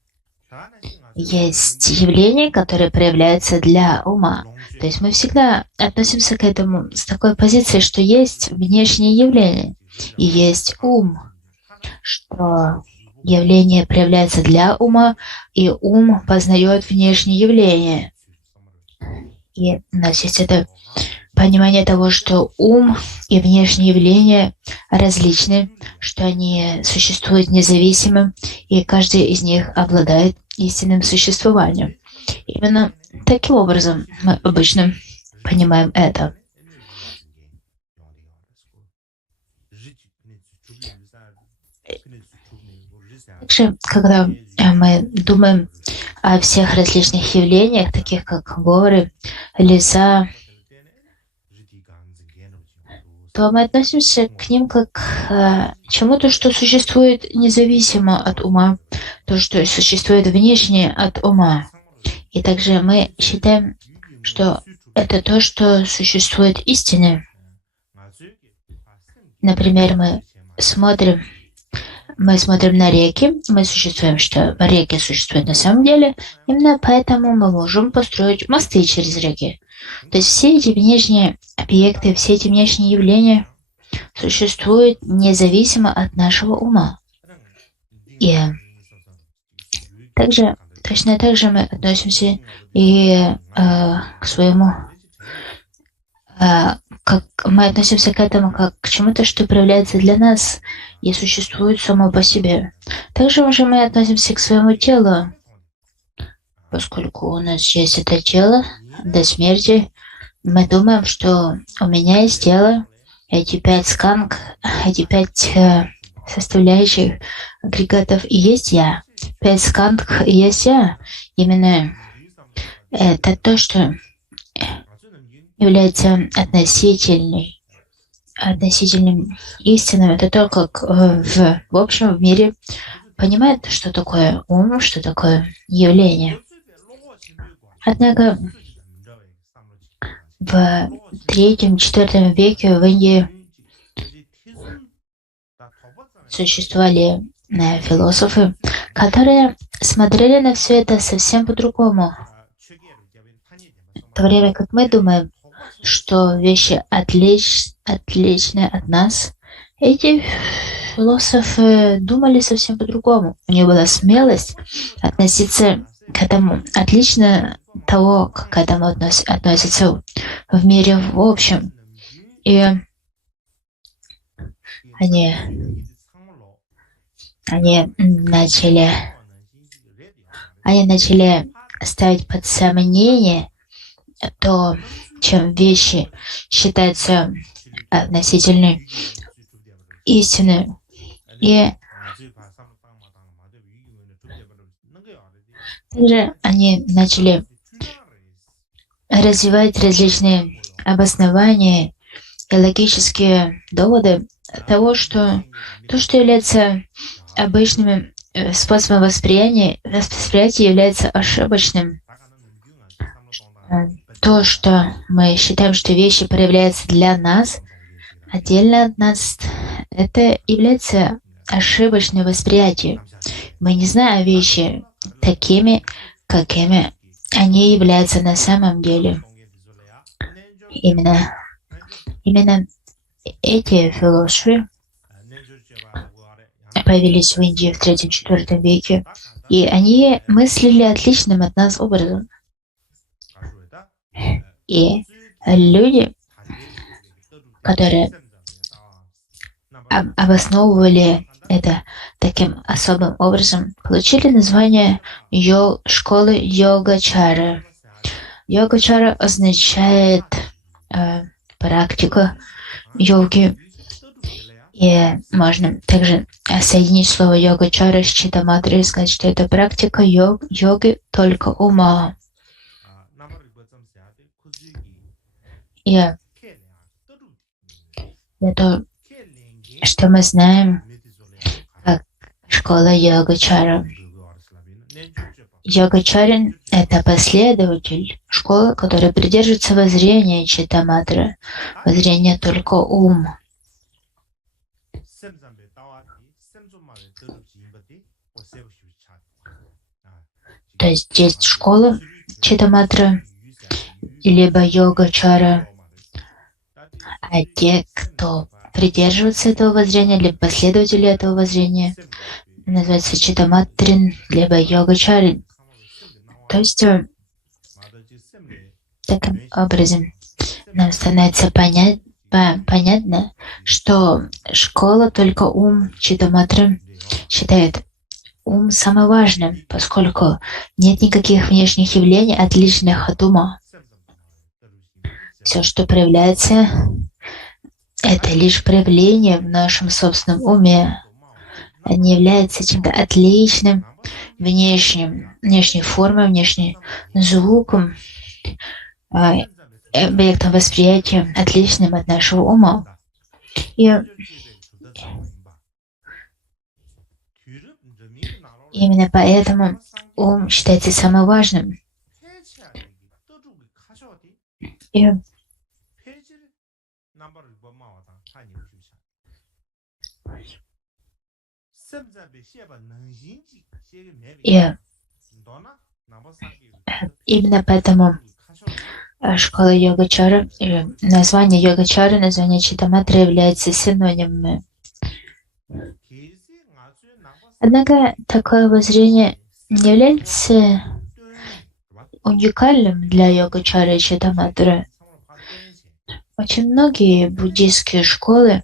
Есть явления, которые проявляются для ума. То есть мы всегда относимся к этому с такой позиции, что есть внешние явления и есть ум, что явление проявляется для ума, и ум познает внешние явления. И у нас есть это понимание того, что ум и внешние явления различны, что они существуют независимо, и каждый из них обладает истинным существованием. Именно таким образом мы обычно понимаем это. Также, когда мы думаем о всех различных явлениях, таких как горы, леса, то мы относимся к ним как к чему-то, что существует независимо от ума, то, что существует внешне от ума. И также мы считаем, что это то, что существует истинно. Например, мы смотрим на реки, мы существуем, что реки существуют на самом деле, именно поэтому мы можем построить мосты через реки. То есть все эти внешние объекты, все эти внешние явления существуют независимо от нашего ума. И точно так же мы относимся и к своему, мы относимся к этому как к чему-то, что проявляется для нас и существует само по себе. Также уже мы относимся к своему телу, поскольку у нас есть это тело до смерти. Мы думаем, что у меня есть тело, эти 5 сканг, эти 5 составляющих агрегатов и есть я. 5 сканг и есть я. Именно это то, что является относительным истинным. Это то, как в общем в мире понимает, что такое ум, что такое явление. Однако в 3-4 веке в Индии существовали философы, которые смотрели на все это совсем по-другому. В то время как мы думаем, что вещи отличны от нас, эти философы думали совсем по-другому. У них была смелость относиться к этому отлично того, как к этому относятся в мире в общем. И они начали ставить под сомнение то, чем вещи считаются относительной истиной. И также они начали развивать различные обоснования и логические доводы того, что то, что является обычным способом восприятия, является ошибочным. То, что мы считаем, что вещи проявляются для нас, отдельно от нас, это является ошибочным восприятием. Мы не знаем вещи такими, какими они являются на самом деле. Именно эти философы появились в Индии в 3-4 веке, и они мыслили отличным от нас образом. И люди, которые обосновывали это таким особым образом, получили название школы йогачара. Йогачара означает практика йоги. И можно также соединить слово йогачара с читаматрой и сказать, что это практика йоги только ума. И это, что мы знаем, как школа йогачара. Йогачарин — это последователь школы, который придерживается воззрения читаматры, воззрения только ум. То есть есть школа читаматры, либо йогачара, а те, кто придерживается этого воззрения, либо последователи этого воззрения, называется читаматрин, либо йогачарин. То есть таким образом нам становится понятно, что школа только ум читаматры считает ум самым важным, поскольку нет никаких внешних явлений, отличных от ума. Все, что проявляется, это лишь проявление в нашем собственном уме. Не является чем-то отличным, внешней формой, внешним звуком, объектом восприятия, отличным от нашего ума. И именно поэтому ум считается самым важным. И именно поэтому школа йогачара, название йогачара, название читаматры являются синонимами. Однако такое воззрение не является уникальным для йогачары и читаматры. Очень многие буддийские школы,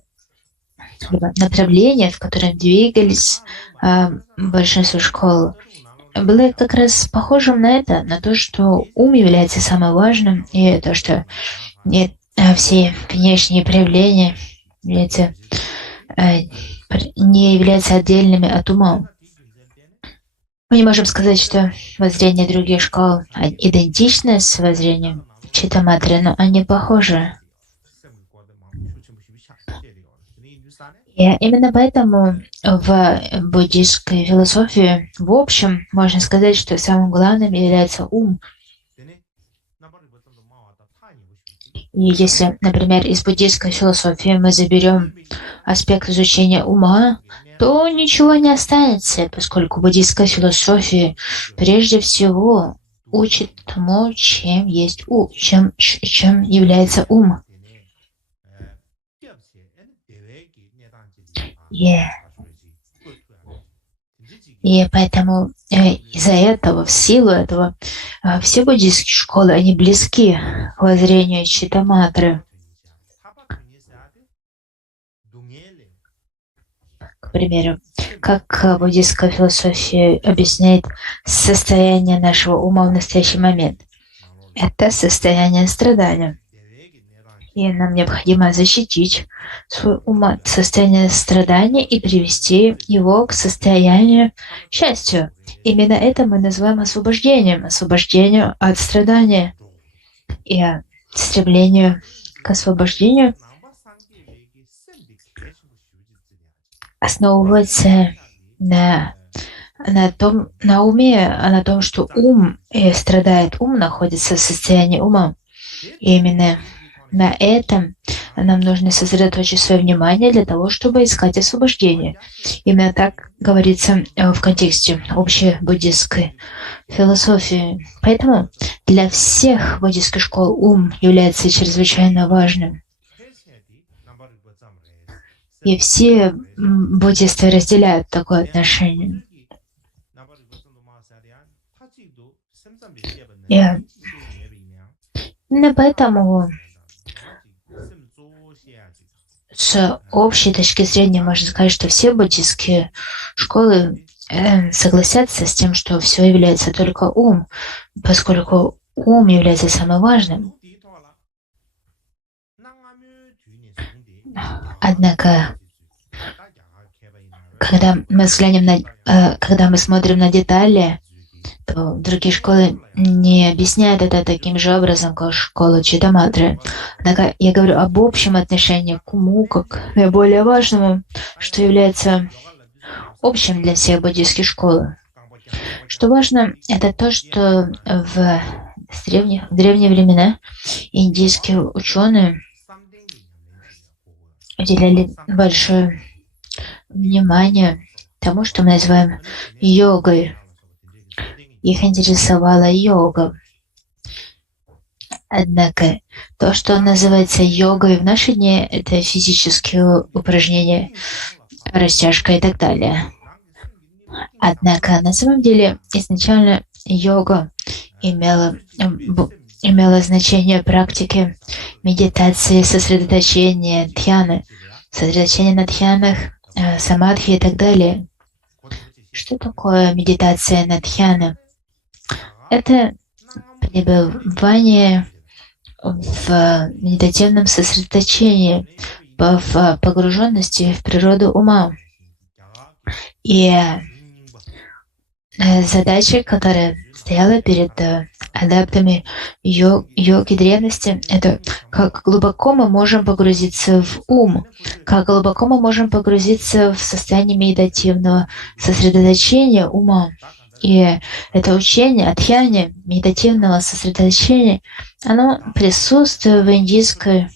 либо направления, в котором двигались большинство школ, было как раз похожим на это, на то, что ум является самым важным, и то, что нет, все внешние проявления являются не являются отдельными от ума. Мы не можем сказать, что воззрения других школ идентичны с воззрением Читаматры, но они похожи. И именно поэтому в буддийской философии в общем можно сказать, что самым главным является ум. И если, например, из буддийской философии мы заберем аспект изучения ума, то ничего не останется, поскольку буддийская философия прежде всего учит тому, чем есть чем является ум. И поэтому из-за этого, в силу этого, все буддийские школы, они близки к воззрению Читаматры. К примеру, как буддийская философия объясняет состояние нашего ума в настоящий момент. Это состояние страдания. И нам необходимо защитить свой ум от состояния страдания и привести его к состоянию счастья. Именно это мы называем освобождением, освобождению от страдания. И стремлению к освобождению основывается на уме, на том, что ум страдает, ум находится в состоянии ума. И именно на этом нам нужно сосредоточить свое внимание для того, чтобы искать освобождение. Именно так говорится в контексте общей буддийской философии. Поэтому для всех буддийских школ ум является чрезвычайно важным. И все буддисты разделяют такое отношение. И именно поэтому с общей точки зрения можно сказать, что все буддийские школы согласятся с тем, что все является только ум, поскольку ум является самым важным. Однако, когда мы смотрим на детали, то другие школы не объясняют это таким же образом, как школа Читаматры. Однако я говорю об общем отношении к уму, как наиболее важному, что является общим для всех буддийских школ. Что важно, это то, что в древние времена индийские ученые уделяли большое внимание тому, что мы называем йогой. Их интересовала йога. Однако то, что называется йогой в наши дни, это физические упражнения, растяжка и так далее. Однако на самом деле изначально йога имела значение практики медитации, сосредоточения, дхьяны, сосредоточения на дхьянах, самадхи и так далее. Что такое медитация на дхьяны? Это пребывание в медитативном сосредоточении, в погруженности в природу ума. И задача, которая стояла перед адептами йоги древности, это как глубоко мы можем погрузиться в ум, как глубоко мы можем погрузиться в состояние медитативного сосредоточения ума. И это учение о дхьяне, медитативного сосредоточения, оно присутствует в индийской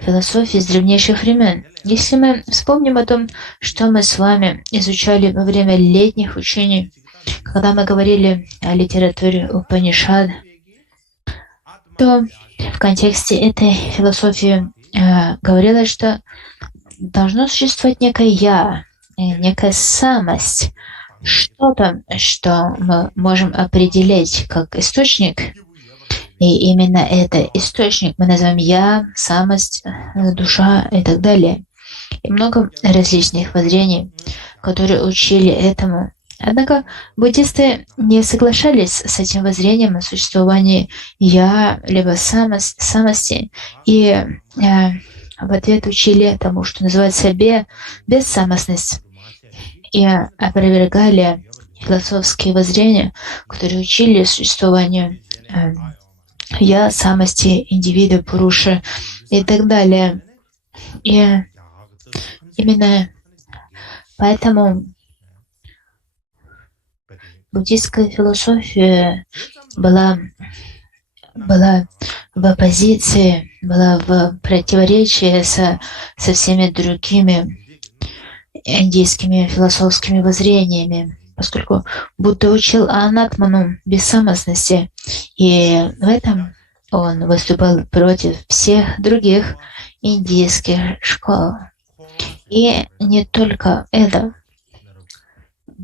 философии с древнейших времен. Если мы вспомним о том, что мы с вами изучали во время летних учений, когда мы говорили о литературе Упанишад, то в контексте этой философии говорилось, что должно существовать некое «я», некая самость, что-то, что мы можем определить как источник. И именно это источник мы называем «я», самость, душа и так далее. И много различных воззрений, которые учили этому. Однако буддисты не соглашались с этим воззрением о существовании «я», либо самости. И в ответ учили тому, что называется бессамостность, и опровергали философские воззрения, которые учили существованию я, самости, индивида, пуруши и так далее. И именно поэтому буддийская философия была в оппозиции, была в противоречии со всеми другими индийскими философскими воззрениями, поскольку Будда учил анатману бессамостности, и в этом он выступал против всех других индийских школ. И не только это.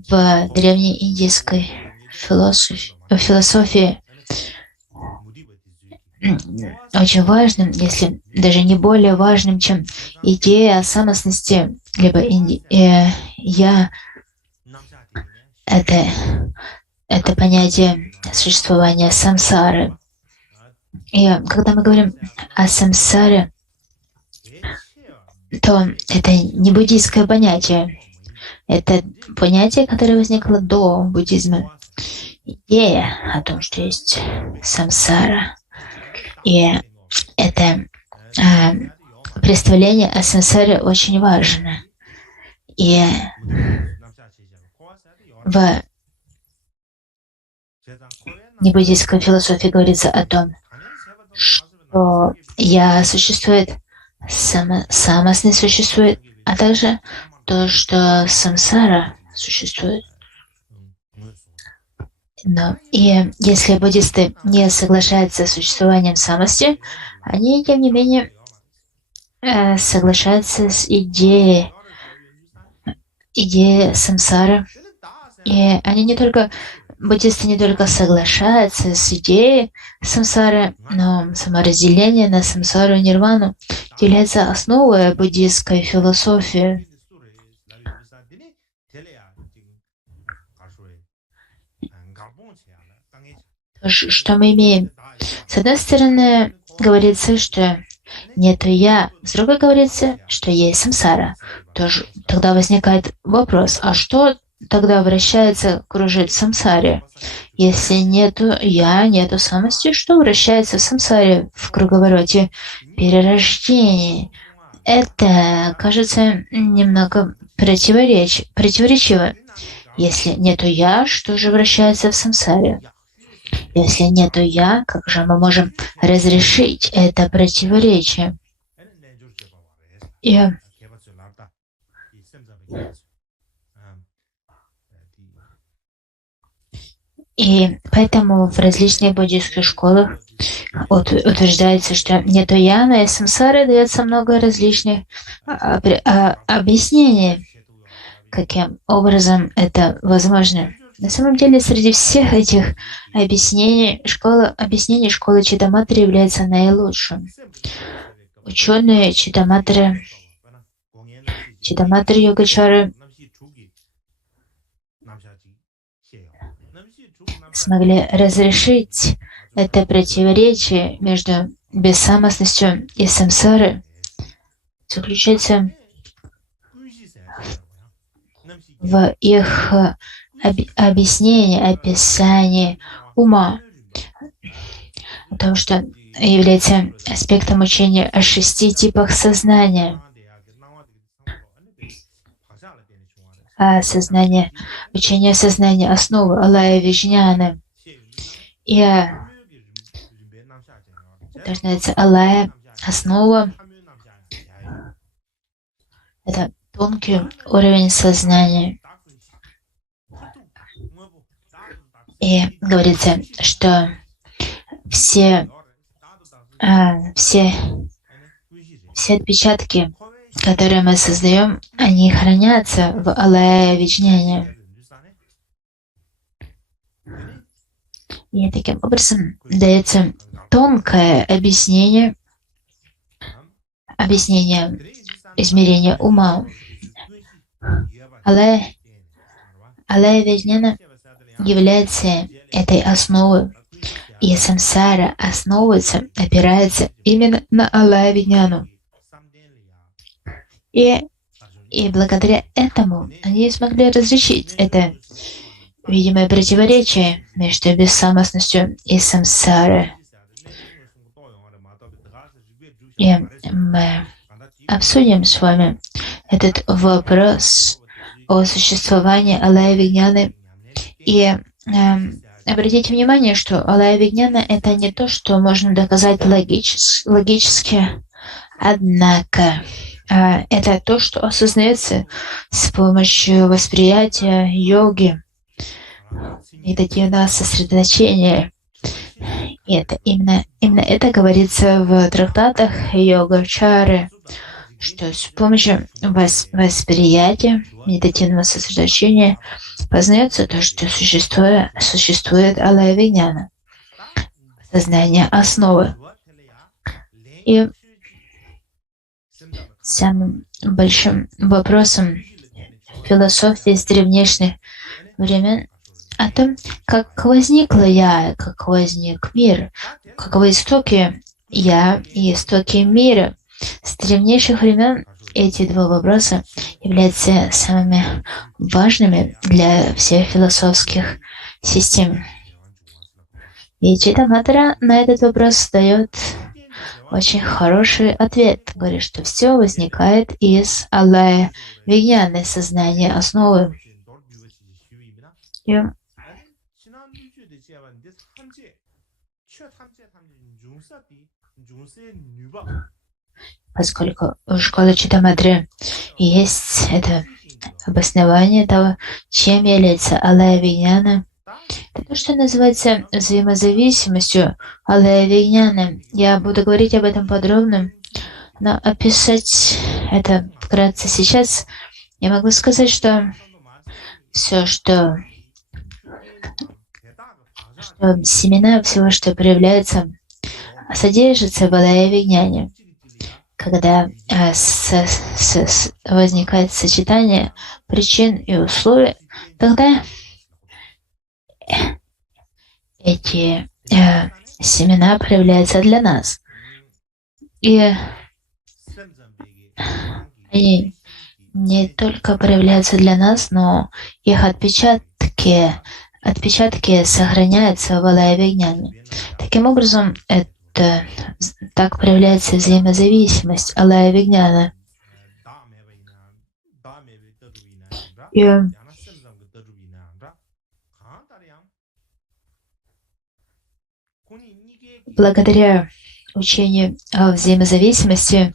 В древней индийской философии очень важным, если даже не более важным, чем идея о самостности, либо я, это понятие существования самсары. И когда мы говорим о самсаре, то это не буддийское понятие. Это понятие, которое возникло до буддизма. Идея о том, что есть самсара. И это представление о сансаре очень важно. И в небуддийской философии говорится о том, что я существует, самостность существует, а также то, что самсара существует. И если буддисты не соглашаются с существованием самости, они, тем не менее, соглашаются с идеей самсары. И буддисты не только соглашаются с идеей самсары, но саморазделение на самсару и нирвану является основой буддийской философии. Что мы имеем? С одной стороны, говорится, что нету я, с другой говорится, что есть самсара. Тогда возникает вопрос, а что тогда вращается, кружит в самсаре? Если нету я, нету самости, что вращается в самсаре, в круговороте перерождения? Это кажется немного противоречиво. Если нету я, что же вращается в самсаре? Если нету я, как же мы можем разрешить это противоречие? И поэтому в различных буддийских школах утверждается, что нету я, но из самсары дается много различных объяснений, каким образом это возможно. На самом деле, среди всех этих объяснений школы Читаматры является наилучшим. Ученые Читаматры Йогачары смогли разрешить это противоречие между бессамостностью и самсарой, заключается в их описании ума, о том, что является аспектом учения о 6 типах сознания. Учение сознания основы Алая Вижняны. И это называется Алая основа. Это тонкий уровень сознания. И говорится, что все отпечатки, которые мы создаем, они хранятся в Алая Вижняне. И таким образом дается тонкое объяснение измерения ума. Алая Вижняна является этой основой, и самсара опирается именно на Алая Вижняну. И, и благодаря этому они смогли разрешить это видимое противоречие между бессамостностью и самсарой. И мы обсудим с вами этот вопрос о существовании Алая Вигняны. И обратите внимание, что Алая Вигняна — это не то, что можно доказать логически, однако это то, что осознается с помощью восприятия йоги, медитативного сосредоточения. И это именно это говорится в трактатах Йога-чары, что с помощью восприятия, медитативного сосредоточения познается то, что существует Алая Вигняна, сознание основы. И самым большим вопросом философии с древнейших времен о том, как возникло я, как возник мир, каковы истоки я и истоки мира. С древнейших времен эти два вопроса являются самыми важными для всех философских систем. И Читаматра на этот вопрос дает очень хороший ответ. Говорит, что все возникает из Алая Вигняны, сознания основы. И поскольку у школы Читаматры есть это обоснование того, чем является Алая Вигняна, это то, что называется взаимозависимостью Алая Вигняна. Я буду говорить об этом подробно, но описать это вкратце сейчас я могу сказать, что все, что семена всего, что проявляется, содержится в Алая Вигняне. Когда возникает сочетание причин и условий, тогда эти семена проявляются для нас. И они не только проявляются для нас, но их отпечатки сохраняются в Алая Вигняне. Таким образом, так проявляется взаимозависимость Алая Вигняна. И благодаря учению о взаимозависимости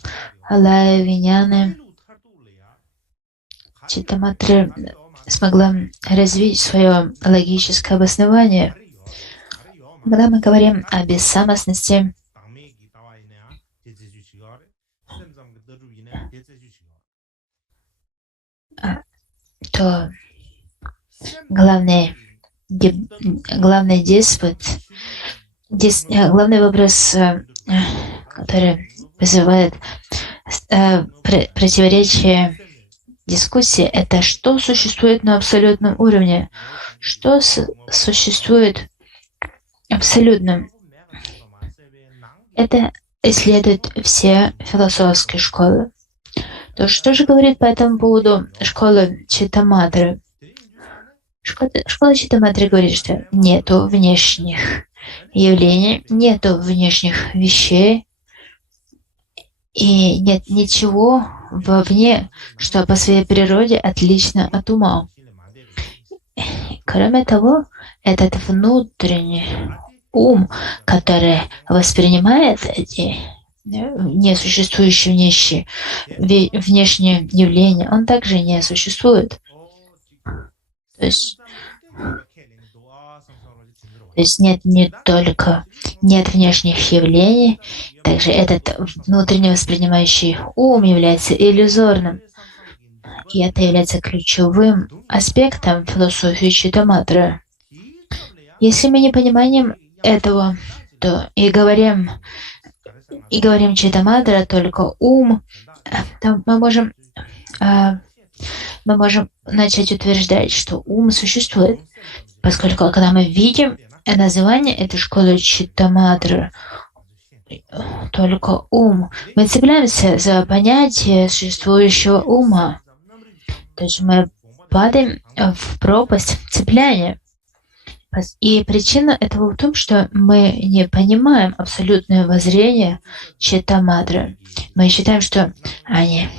Алая Вигняны Читаматра смогла развить свое логическое обоснование. Когда мы говорим о бессамостности, то главный вопрос, который вызывает противоречие дискуссии, это что существует на абсолютном уровне, что существует абсолютно. Это исследуют все философские школы. То что же говорит по этому поводу школа Читаматры? Школа Читаматры говорит, что нету внешних явлений, нету внешних вещей, и нет ничего вовне, что по своей природе отлично от ума. Кроме того, этот внутренний ум, который воспринимает эти несуществующие внешние явления, он также не существует. То есть нет не только внешних явлений, также этот внутренне воспринимающий ум является иллюзорным. И это является ключевым аспектом философии Читаматры. Если мы не понимаем этого, то и говорим Читаматра только ум, то мы можем начать утверждать, что ум существует, поскольку когда мы видим название этой школы Читаматры, только ум. Мы цепляемся за понятие существующего ума. То есть мы падаем в пропасть цепляния. И причина этого в том, что мы не понимаем абсолютное воззрение Читтаматры. Мы считаем, что они,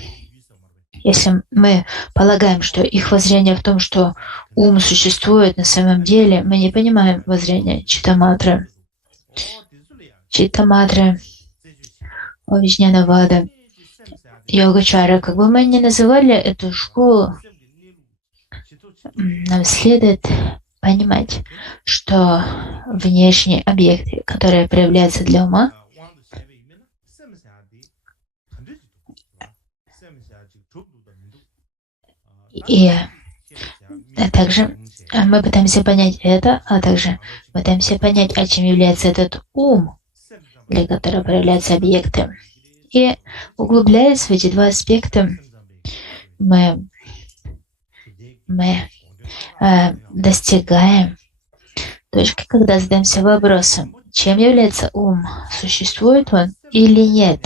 если мы полагаем, что их воззрение в том, что ум существует на самом деле, мы не понимаем воззрение Читтаматры. Читтаматры, Вижнянавада, Йогачара, как бы мы ни называли эту школу, нам следует понимать, что внешние объекты, которые проявляются для ума, и также мы пытаемся понять это, а также пытаемся понять, чем является этот ум, для которого проявляются объекты. И углубляясь в эти два аспекта, мы достигаем точки, когда задаемся вопросом, чем является ум, существует он или нет.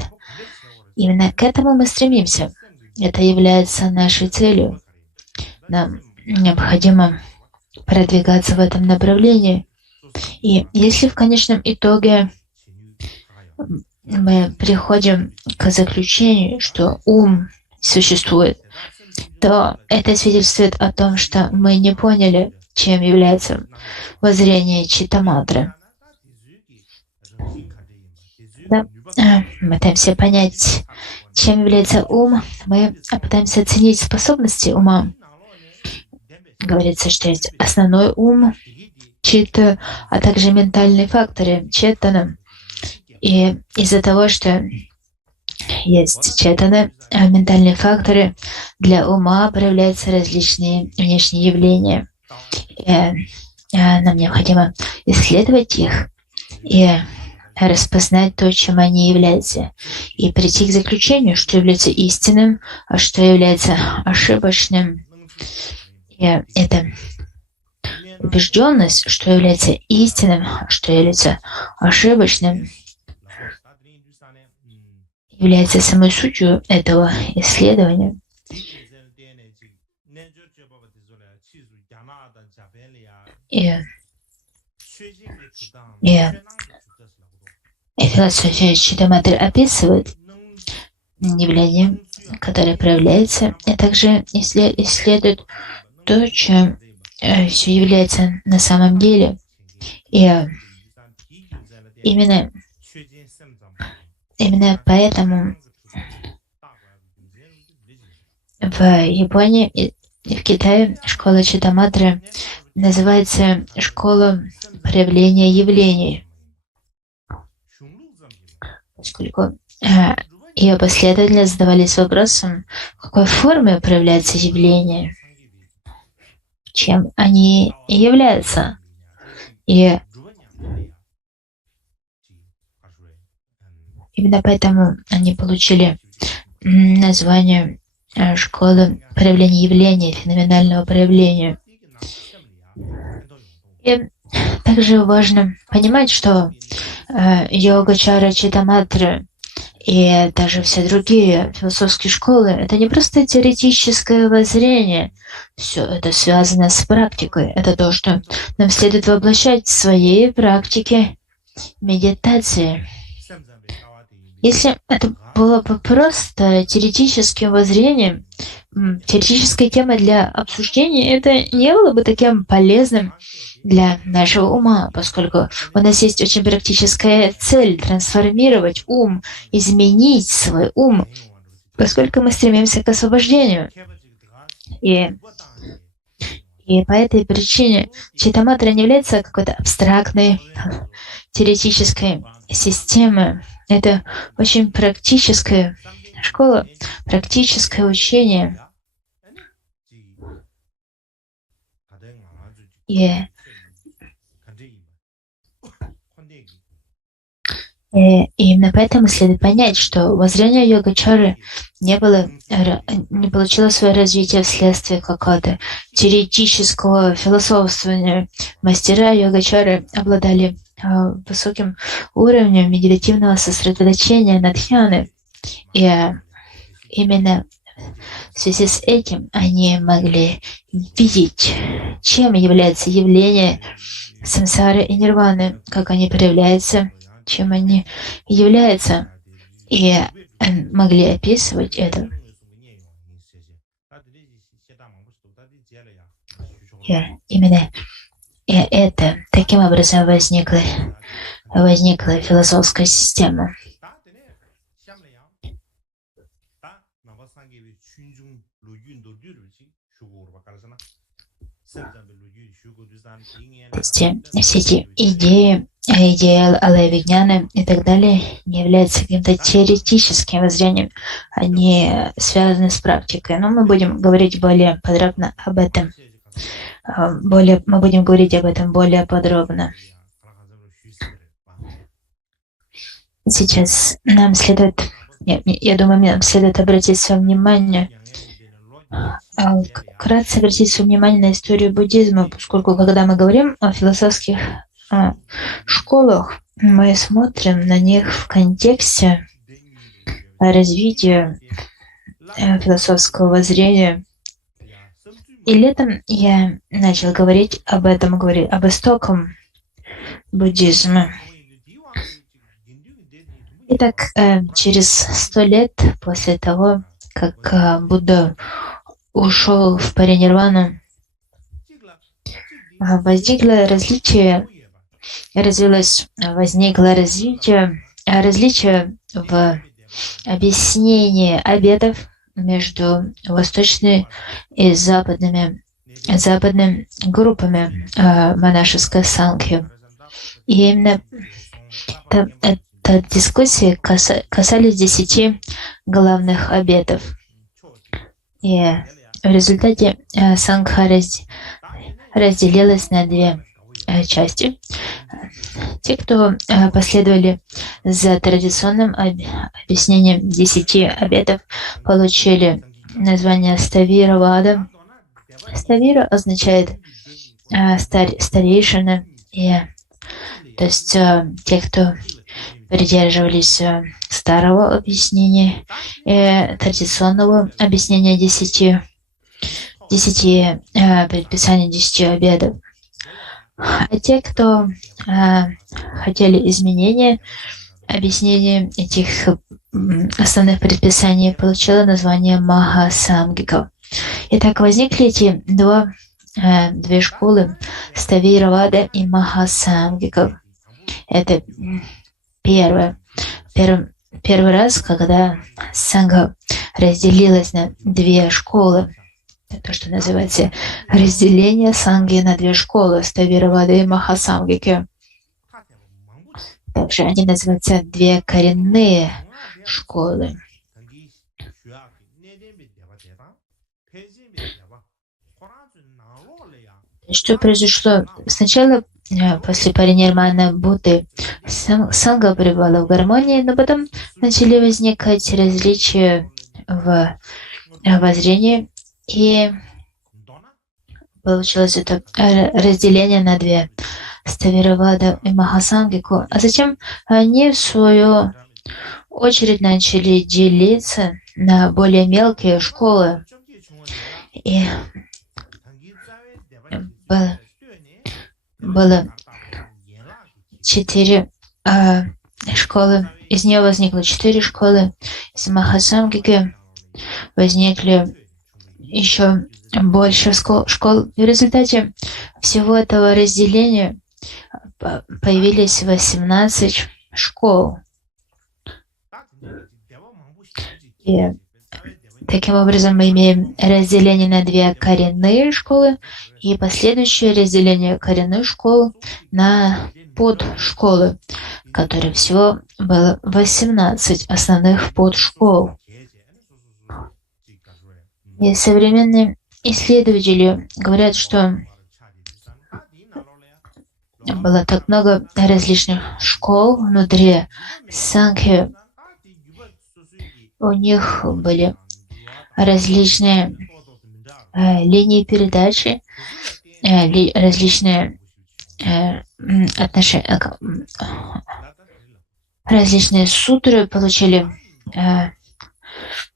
Именно к этому мы стремимся. Это является нашей целью. Нам необходимо продвигаться в этом направлении. И если в конечном итоге мы приходим к заключению, что ум существует, то это свидетельствует о том, что мы не поняли, чем является воззрение Читтаматры. Да. Мы пытаемся понять, чем является ум, мы пытаемся оценить способности ума. Говорится, что есть основной ум, читта, а также ментальные факторы, четтана. И из-за того, что есть четтана, ментальные факторы, для ума проявляются различные внешние явления. И нам необходимо исследовать их и распознать то, чем они являются, и прийти к заключению, что является истинным, а что является ошибочным. И это убежденность, что является истинным, а что является ошибочным, является самой сутью этого исследования. И философия Читтаматры описывает явление, которое проявляется, и также исследует то, чем все является на самом деле. И именно поэтому в Японии и в Китае школа Читтаматры называется школа проявления явлений, поскольку ее последователи задавались вопросом, в какой форме проявляется явление, чем они являются. И именно поэтому они получили название школы проявления явления, феноменального проявления. И также важно понимать, что Йогачара Читтаматры и даже все другие философские школы — это не просто теоретическое воззрение. Все это связано с практикой. Это то, что нам следует воплощать в своей практике медитации. Если это было бы просто теоретическим воззрением, теоретической темой для обсуждения, это не было бы таким полезным для нашего ума, поскольку у нас есть очень практическая цель — трансформировать ум, изменить свой ум, поскольку мы стремимся к освобождению. И по этой причине Читтаматра не является какой-то абстрактной теоретической системой. Это очень практическая школа, практическое учение. И именно поэтому следует понять, что воззрение Йогачары не получило свое развитие вследствие какого-то теоретического философствования. Мастера Йогачары обладали высоким уровнем медитативного сосредоточения на дхьяны. И именно в связи с этим они могли видеть, чем является явление самсары и нирваны, как они проявляются, чем они являются, и могли описывать это. И именно это таким образом возникла философская система. Все эти идеи Алая Вигняна и так далее не являются каким-то теоретическим воззрением. Они связаны с практикой. Но мы будем говорить более подробно об этом. Мы будем говорить об этом более подробно. Сейчас нам следует, я думаю, нам следует обратить свое внимание, вкратце обратить свое внимание на историю буддизма, поскольку когда мы говорим о философских школах, мы смотрим на них в контексте развития философского воззрения. И летом я начал говорить об этом, об истоком буддизма. Итак, через 100 лет после того, как Будда ушел в паринирвану, возникло различие в объяснении обетов между восточными и западными группами монашеской санхи. И именно дискуссии касались 10 главных обетов. И в результате сангха разделилась на 2 части. Те, кто последовали за традиционным объяснением 10 обетов, получили название Ставира-вада. Ставира означает старейшина, то есть те, кто придерживались старого объяснения и традиционного объяснения 10 предписаний 10 обетов. А те, кто хотели изменения объяснения этих основных предписаний, получили название Махасамгиков. Итак, возникли эти две школы Ставира-вада и Махасамгиков. Это первый раз, когда сангха разделилась на 2 школы. То, что называется разделение санги на 2 школы, Ставира-вада и Махасамгики. Также они называются 2 коренные школы. Что произошло? Сначала, после паринирваны Будды, санга пребывала в гармонии, но потом начали возникать различия в воззрении, и получилось это разделение на 2, Ставира-вада и Махасамгику. А затем они, в свою очередь, начали делиться на более мелкие школы. И было 4 школы. Из нее возникло 4 школы. Из Махасамгики возникли еще больше школ. И в результате всего этого разделения появились 18 школ. И таким образом мы имеем разделение на 2 коренные школы и последующее разделение коренных школ на подшколы, которые всего было 18 основных подшкол. И современные исследователи говорят, что было так много различных школ внутри сангхи. У них были различные линии передачи, различные различные сутры получили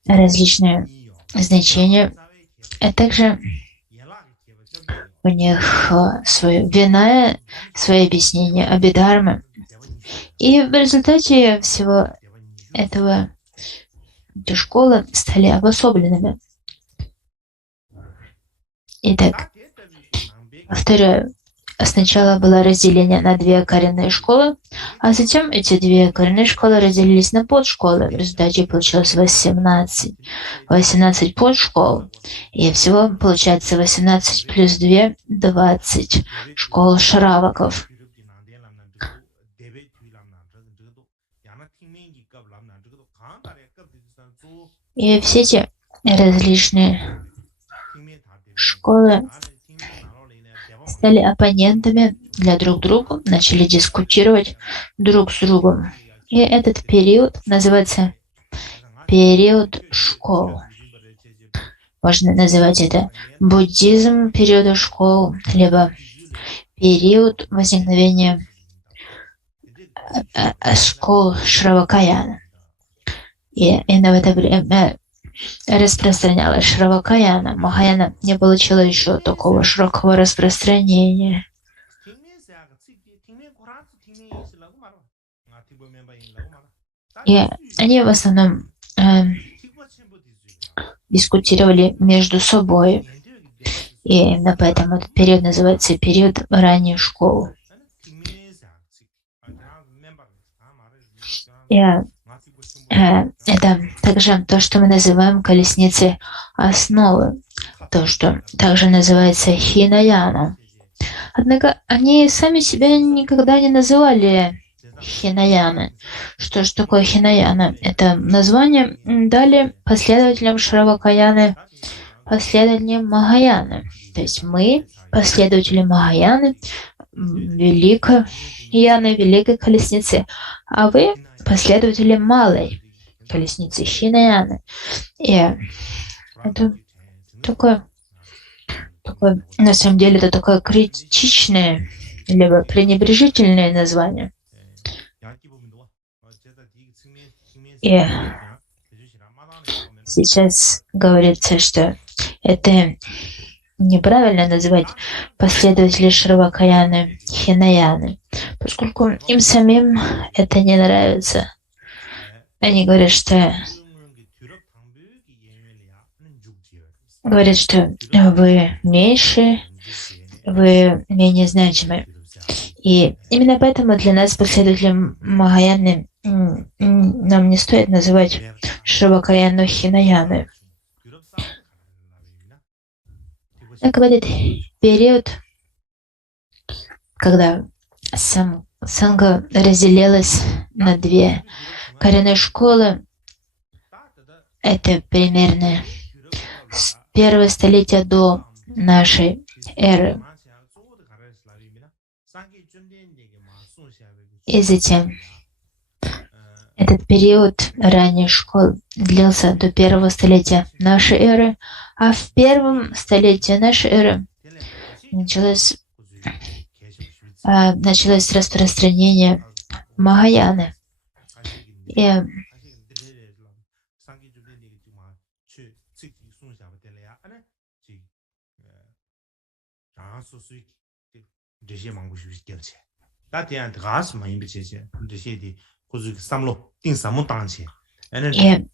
различные значения, а также у них свое вина, свои объяснения Абхидхармы. И в результате всего этого эти школы стали обособленными. Итак, повторяю, сначала было разделение на две коренные школы, а затем эти две коренные школы разделились на подшколы. В результате получилось 18 подшкол. И всего получается 18 плюс 2 – 20 школ шраваков. И все эти различные школы стали оппонентами для друг друга, начали дискутировать друг с другом. И этот период называется период школ. Можно называть это буддизм периода школ, либо период возникновения школ Шравакаяна. И именно в это время распространялась Шравакаяна. Махаяна не получила еще такого широкого распространения. И они в основном дискутировали между собой. И именно поэтому этот период называется период ранней школы. Это также то, что мы называем колесницей основы, то, что также называется Хинаяна. Однако они сами себя никогда не называли Хинаяны. Что же такое Хинаяна? Это название дали последователям Шравакаяны, последователям Махаяны. То есть мы, последователи Махаяны, великой Яны, великой колесницы, а вы последователи малой колесницы Хинаяны. И это такое, на самом деле, это такое критичное, либо пренебрежительное название. И сейчас говорится, что это неправильно называть последователей Шравакаяны Хинаяны, поскольку им самим это не нравится. Они говорят, что вы меньше, вы менее значимы. И именно поэтому для нас, последователям Махаяны, нам не стоит называть Шравакаяну Хинаяны. Так в этот период, когда санга разделилась на две коренные школы, это примерно с первого столетия до нашей эры. И затем этот период ранней школы длился до первого столетия нашей эры, а в первом столетии нашей эры началось распространение Махаяны. И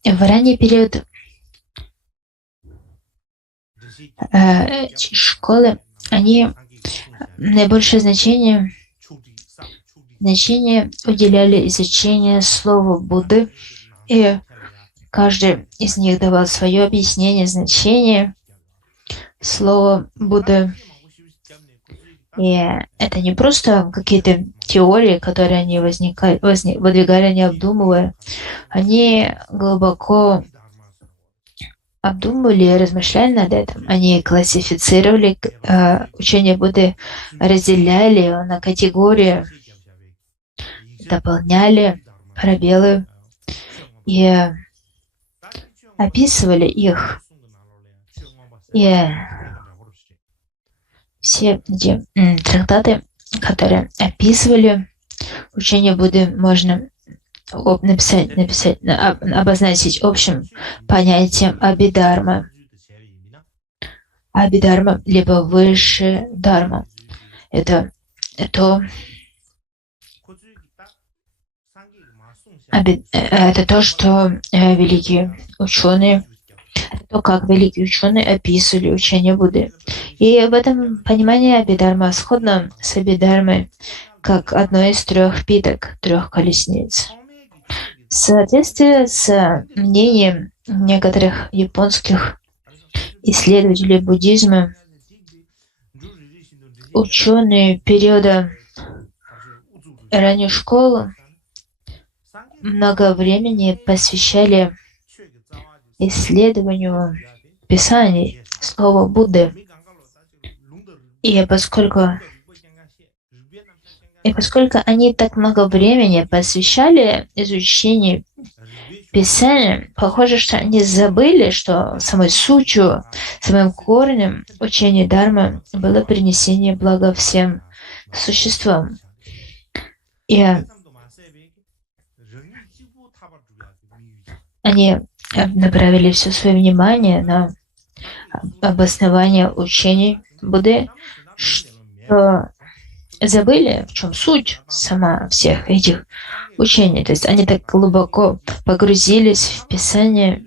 в ранний период школы, они наибольшее значение уделяли изучению слова Будды, и каждый из них давал свое объяснение, значение слова Будды. И это не просто какие-то теории, которые они выдвигали, не обдумывая. Они глубоко обдумывали и размышляли над этим. Они классифицировали учение Будды, разделяли его на категории, дополняли пробелы и описывали их. И все эти трактаты которые описывали учение Будды, можно обозначить общим понятием абидарма. Абидарма, либо высшая дарма. Это то, что великие ученые, то, как великие ученые описывали учение Будды. И в этом понимании абидарма сходно с абидармой, как одной из 3 питок, 3 колесниц. В соответствии с мнением некоторых японских исследователей буддизма, ученые периода ранней школы много времени посвящали исследованию писаний, слова Будды. И поскольку они так много времени посвящали изучению Писания, похоже, что они забыли, что самой сутью, самым корнем учения Дharma было принесение блага всем существам. И они направили все свое внимание на обоснование учений Будды, что забыли, в чем суть сама всех этих учений. То есть они так глубоко погрузились в Писание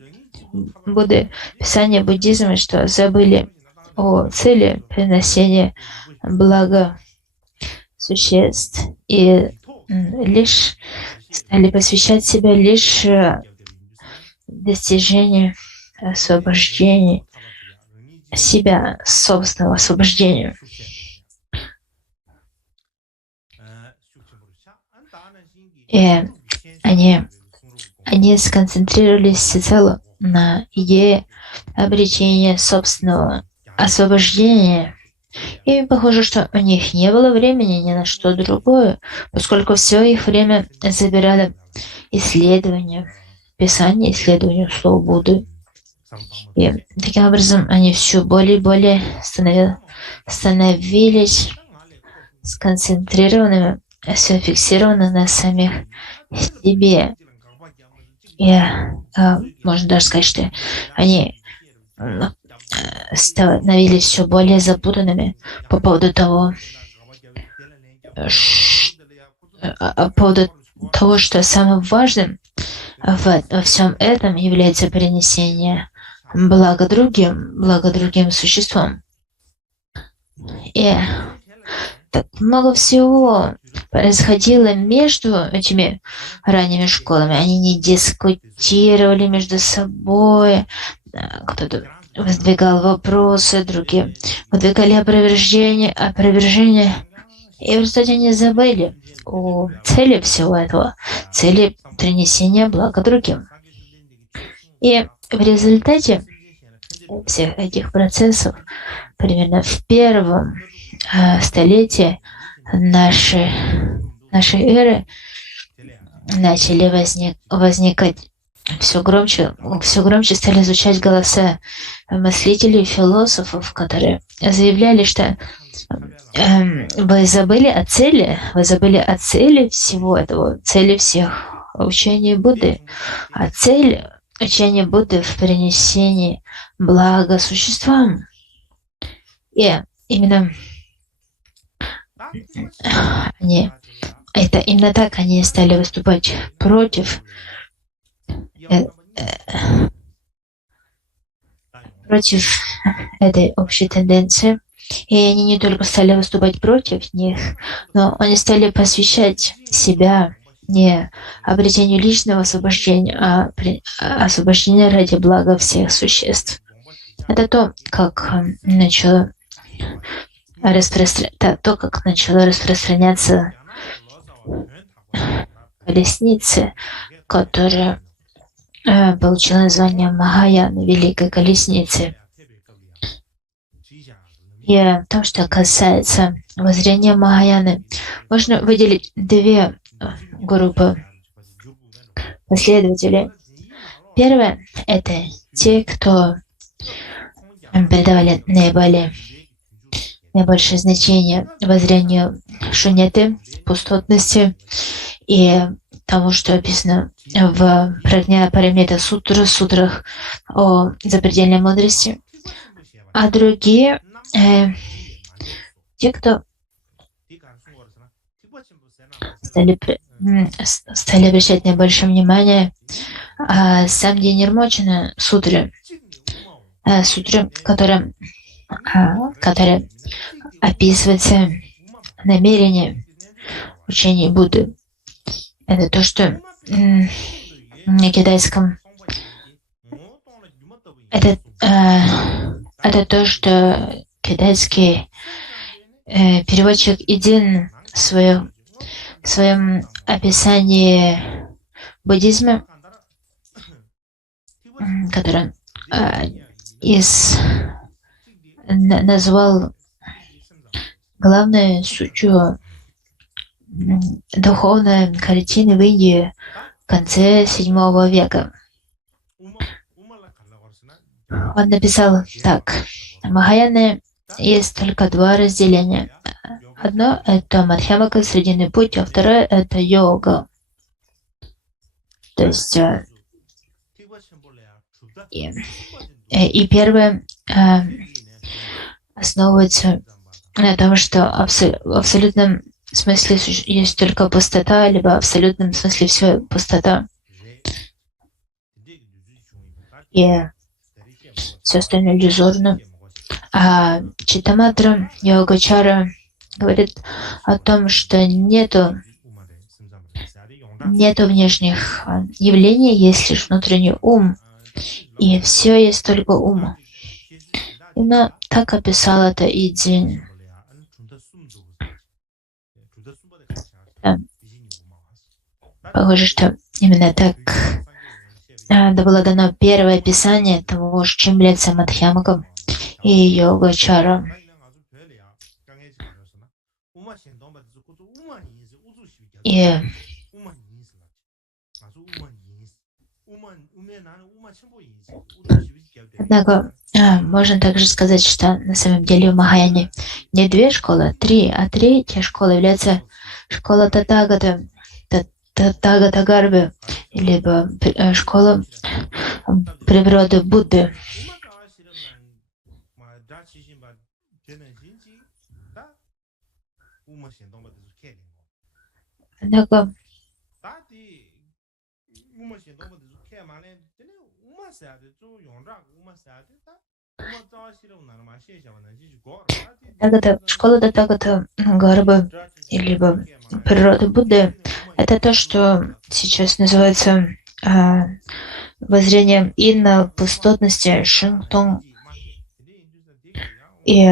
Будды, Писание буддизма, что забыли о цели приносения блага существ и лишь стали посвящать себя лишь достижению освобождения себя, собственного освобождения. И они сконцентрировались всецело на идее обретения собственного освобождения. И похоже, что у них не было времени ни на что другое, поскольку все их время забирали исследования Писания, исследования слова Будды. И таким образом они все более и более становились сконцентрированными, все фиксировано на самих себе. И можно даже сказать, что они становились все более запутанными по поводу того, что самым важным во всем этом является принесение блага другим существам. И так много всего происходило между этими ранними школами. Они не дискутировали между собой, кто-то выдвигал вопросы, другие выдвигали опровержения. И в результате они забыли о цели всего этого, цели принесения блага другим. И в результате всех этих процессов, примерно в первом столетии нашей эры, начали возникать все громче стали звучать голоса мыслителей, философов, которые заявляли, что вы забыли о цели всего этого, цели всех учений Будды. А цель учения Будды в принесении блага существам. И именно именно так они стали выступать против этой общей тенденции. И они не только стали выступать против них, но они стали посвящать себя не обретению личного освобождения, а освобождению ради блага всех существ. Это то, как начало распространяться колесницы, которая получила название Махаяны, Великой Колесницы. И то, что касается воззрения Махаяны, можно выделить 2 группы последователей. Первое — это те, кто придавали наиболее наибольшее значение воззрению шуньяты, пустотности и тому, что описано в Прагня Парамита сутрах о запредельной мудрости. А другие, те, кто стали обращать наибольшее внимание Самдхи Нирмочана сутры, которая описывается намерение учения Будды. Это то, что на китайском это то, что китайский переводчик Идин в своем описании буддизма, который назвал главной сутью духовной картины в Индии в конце VII века. Он написал так: в Махаяне есть только два разделения. Одно — это Мадхьямака, срединный путь, а второе — это йога. То есть и первое основывается на том, что в абсолютном смысле есть только пустота, либо в абсолютном смысле все пустота. И все остальное иллюзорно. А Читтаматра, Йогачара говорит о том, что нету внешних явлений, есть лишь внутренний ум, и все есть только ум. Именно так описал это Идин. Похоже, что именно так было дано первое описание того, чем является Мадхьямаком и Йогачара. И однако можно также сказать, что на самом деле в Махаяне не две школы, а три, а третья школа является школа Татагата, Татагатагарбы, либо школа природы Будды. Однако школа Татагата Гарбы, либо природы Будды, это то, что сейчас называется воззрением инна пустотности Шинтон. И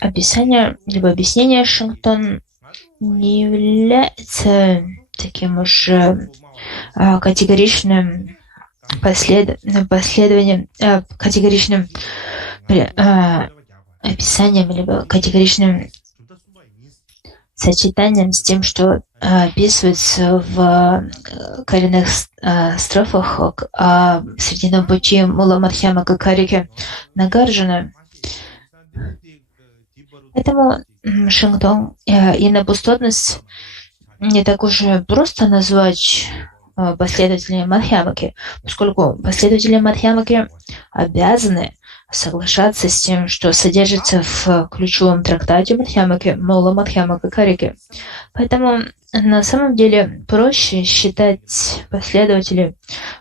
описание, либо объяснение Шинтон не является таким уж категоричным последованием, категоричным описанием, либо категоричным сочетанием с тем, что описывается в коренных строфах о срединном пути Мула Мадхьямака Карики Нагарджуна. Поэтому Шинтон и напустотность не так уж просто назвать последователями Мадхьямаки, поскольку последователи Мадхьямаки обязаны соглашаться с тем, что содержится в ключевом трактате Мадхьямаки Мула Мадхьямака Карики. Поэтому на самом деле проще считать последователей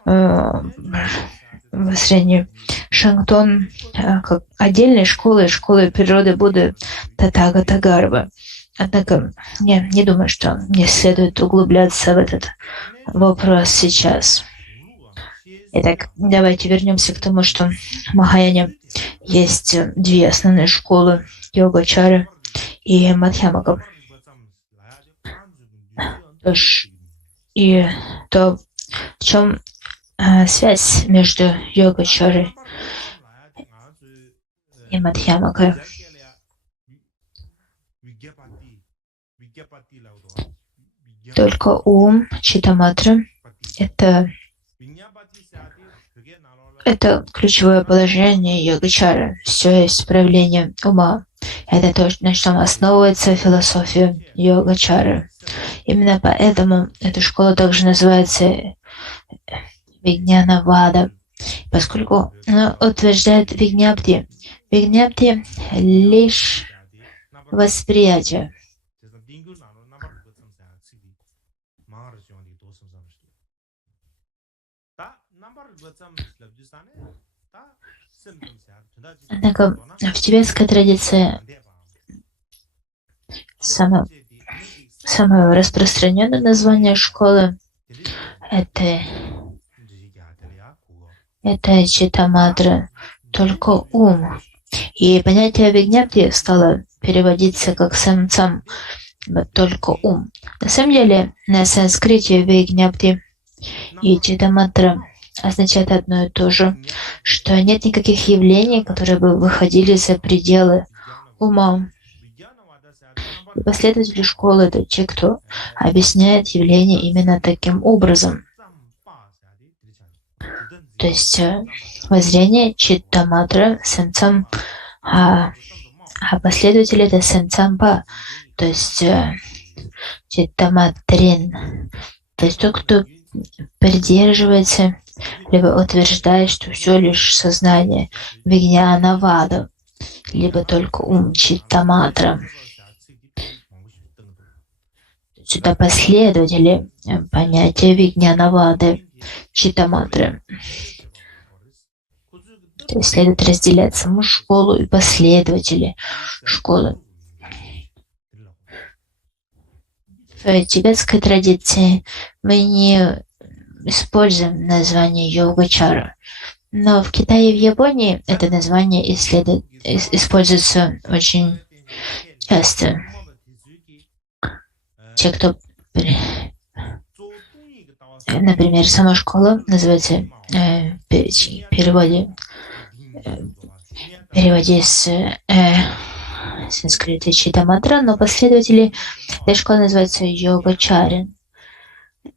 в среднем Шинтон как отдельной школы природы Будды Татагата Гарбы. Однако я не думаю, что мне следует углубляться в этот вопрос сейчас. Итак, давайте вернемся к тому, что в Махаяне есть две основные школы — Йогачары и Мадхьямака. И то, в чем связь между Йогачарой и Мадхьямакой. Только ум Читтаматры — это Это ключевое положение йогачары. Все есть проявление ума. Это то, на чем основывается философия йогачары. Именно поэтому эта школа также называется Вигнанавада, поскольку она утверждает Вигнапти. Вигнапти лишь восприятие. Однако в тибетской традиции самое распространенное название школы это Читаматра, только ум. И понятие Вигнапти стало переводиться как самцам, только ум. На самом деле, на санскрите Вигнапти и Читаматра означает одно и то же, что нет никаких явлений, которые бы выходили за пределы ума. И последователи школы — это те, кто объясняет явления именно таким образом. То есть воззрение Читтаматра сенцам, а последователи — это сенцампа, то есть Читтаматрин, то есть тот, кто придерживается либо утверждает, что все лишь сознание Вигнанавада, либо только ум Читтаматра. Сюда последователи понятия Вигнанавады, Читтаматры. То есть следует разделять саму школу и последователи школы. В тибетской традиции мы не используем название йогачара, но в Китае и в Японии это название используется очень часто. Те, кто, например, сама школа называется переводе с санскрита Читтаматра, но последователи этой школы называются йогачарин.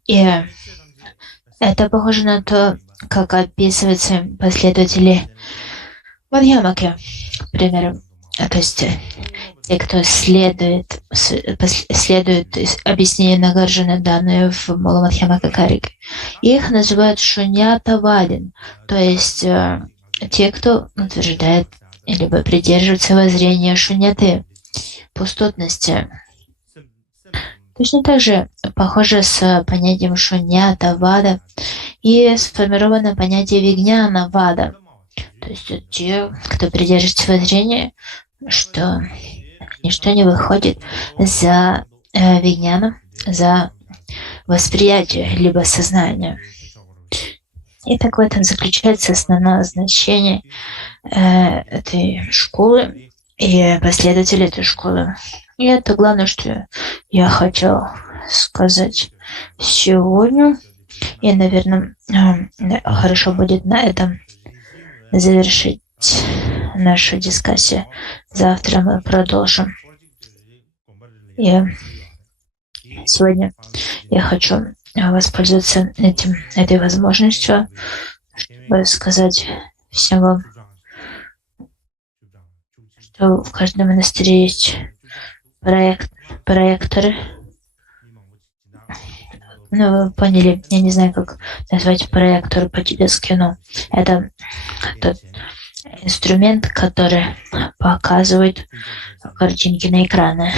И это похоже на то, как описываются последователи Мадхьямаки, к примеру. То есть те, кто следует объяснению Нагарджуна, данные в Муламадхьямака Карике. Их называют шуньятавадин, то есть те, кто утверждает либо придерживается воззрения шуньяты, пустотности. Точно так же похоже с понятием шуньята-вада и сформировано понятие вигняна-вада. То есть те, кто придерживается воззрения, что ничто не выходит за вигняна, за восприятие, либо сознание. И так в этом заключается основное значение этой школы и последователей этой школы. И это главное, что я хотел сказать сегодня. И, наверное, хорошо будет на этом завершить нашу дискуссию. Завтра мы продолжим. И сегодня я хочу воспользоваться этой возможностью, чтобы сказать всем вам, что в каждом монастыре есть проекторы. Ну, вы поняли, я не знаю, как назвать проектор по-тибетски, но это тот инструмент, который показывает картинки на экраны.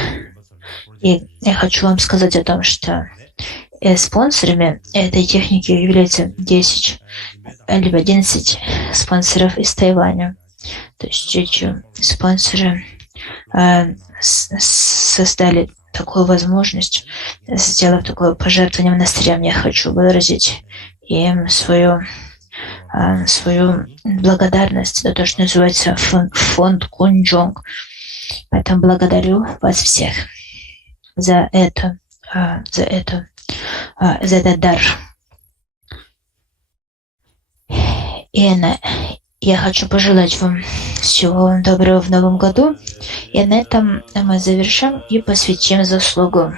И я хочу вам сказать о том, что спонсорами этой техники являются 10 либо 11 спонсоров из Тайваня. То есть эти спонсоры создали такую возможность, сделав такое пожертвование монастырям. Я хочу выразить им свою благодарность за то, что называется фонд Кунджонг. Поэтому благодарю вас всех за этот дар. И я хочу пожелать вам всего доброго в новом году. И на этом мы завершим и посвятим заслугу.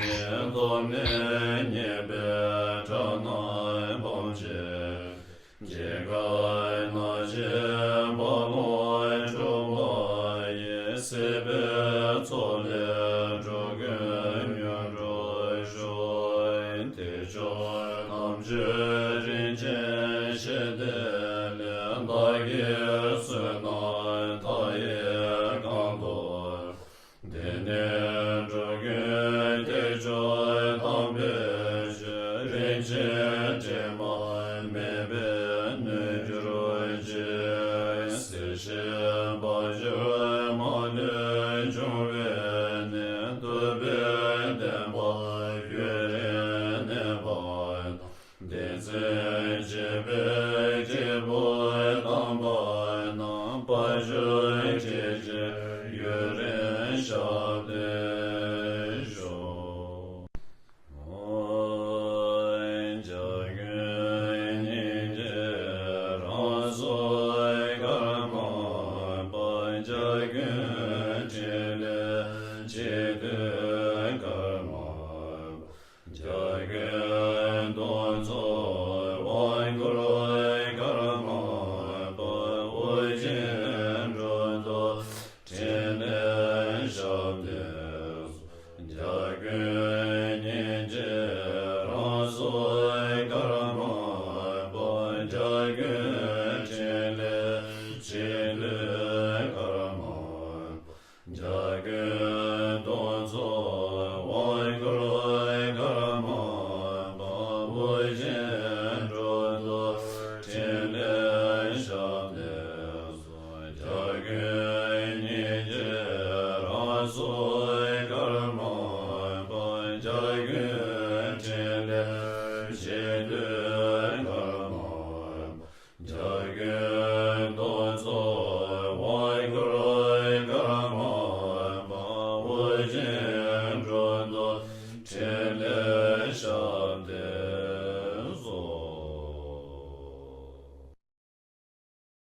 So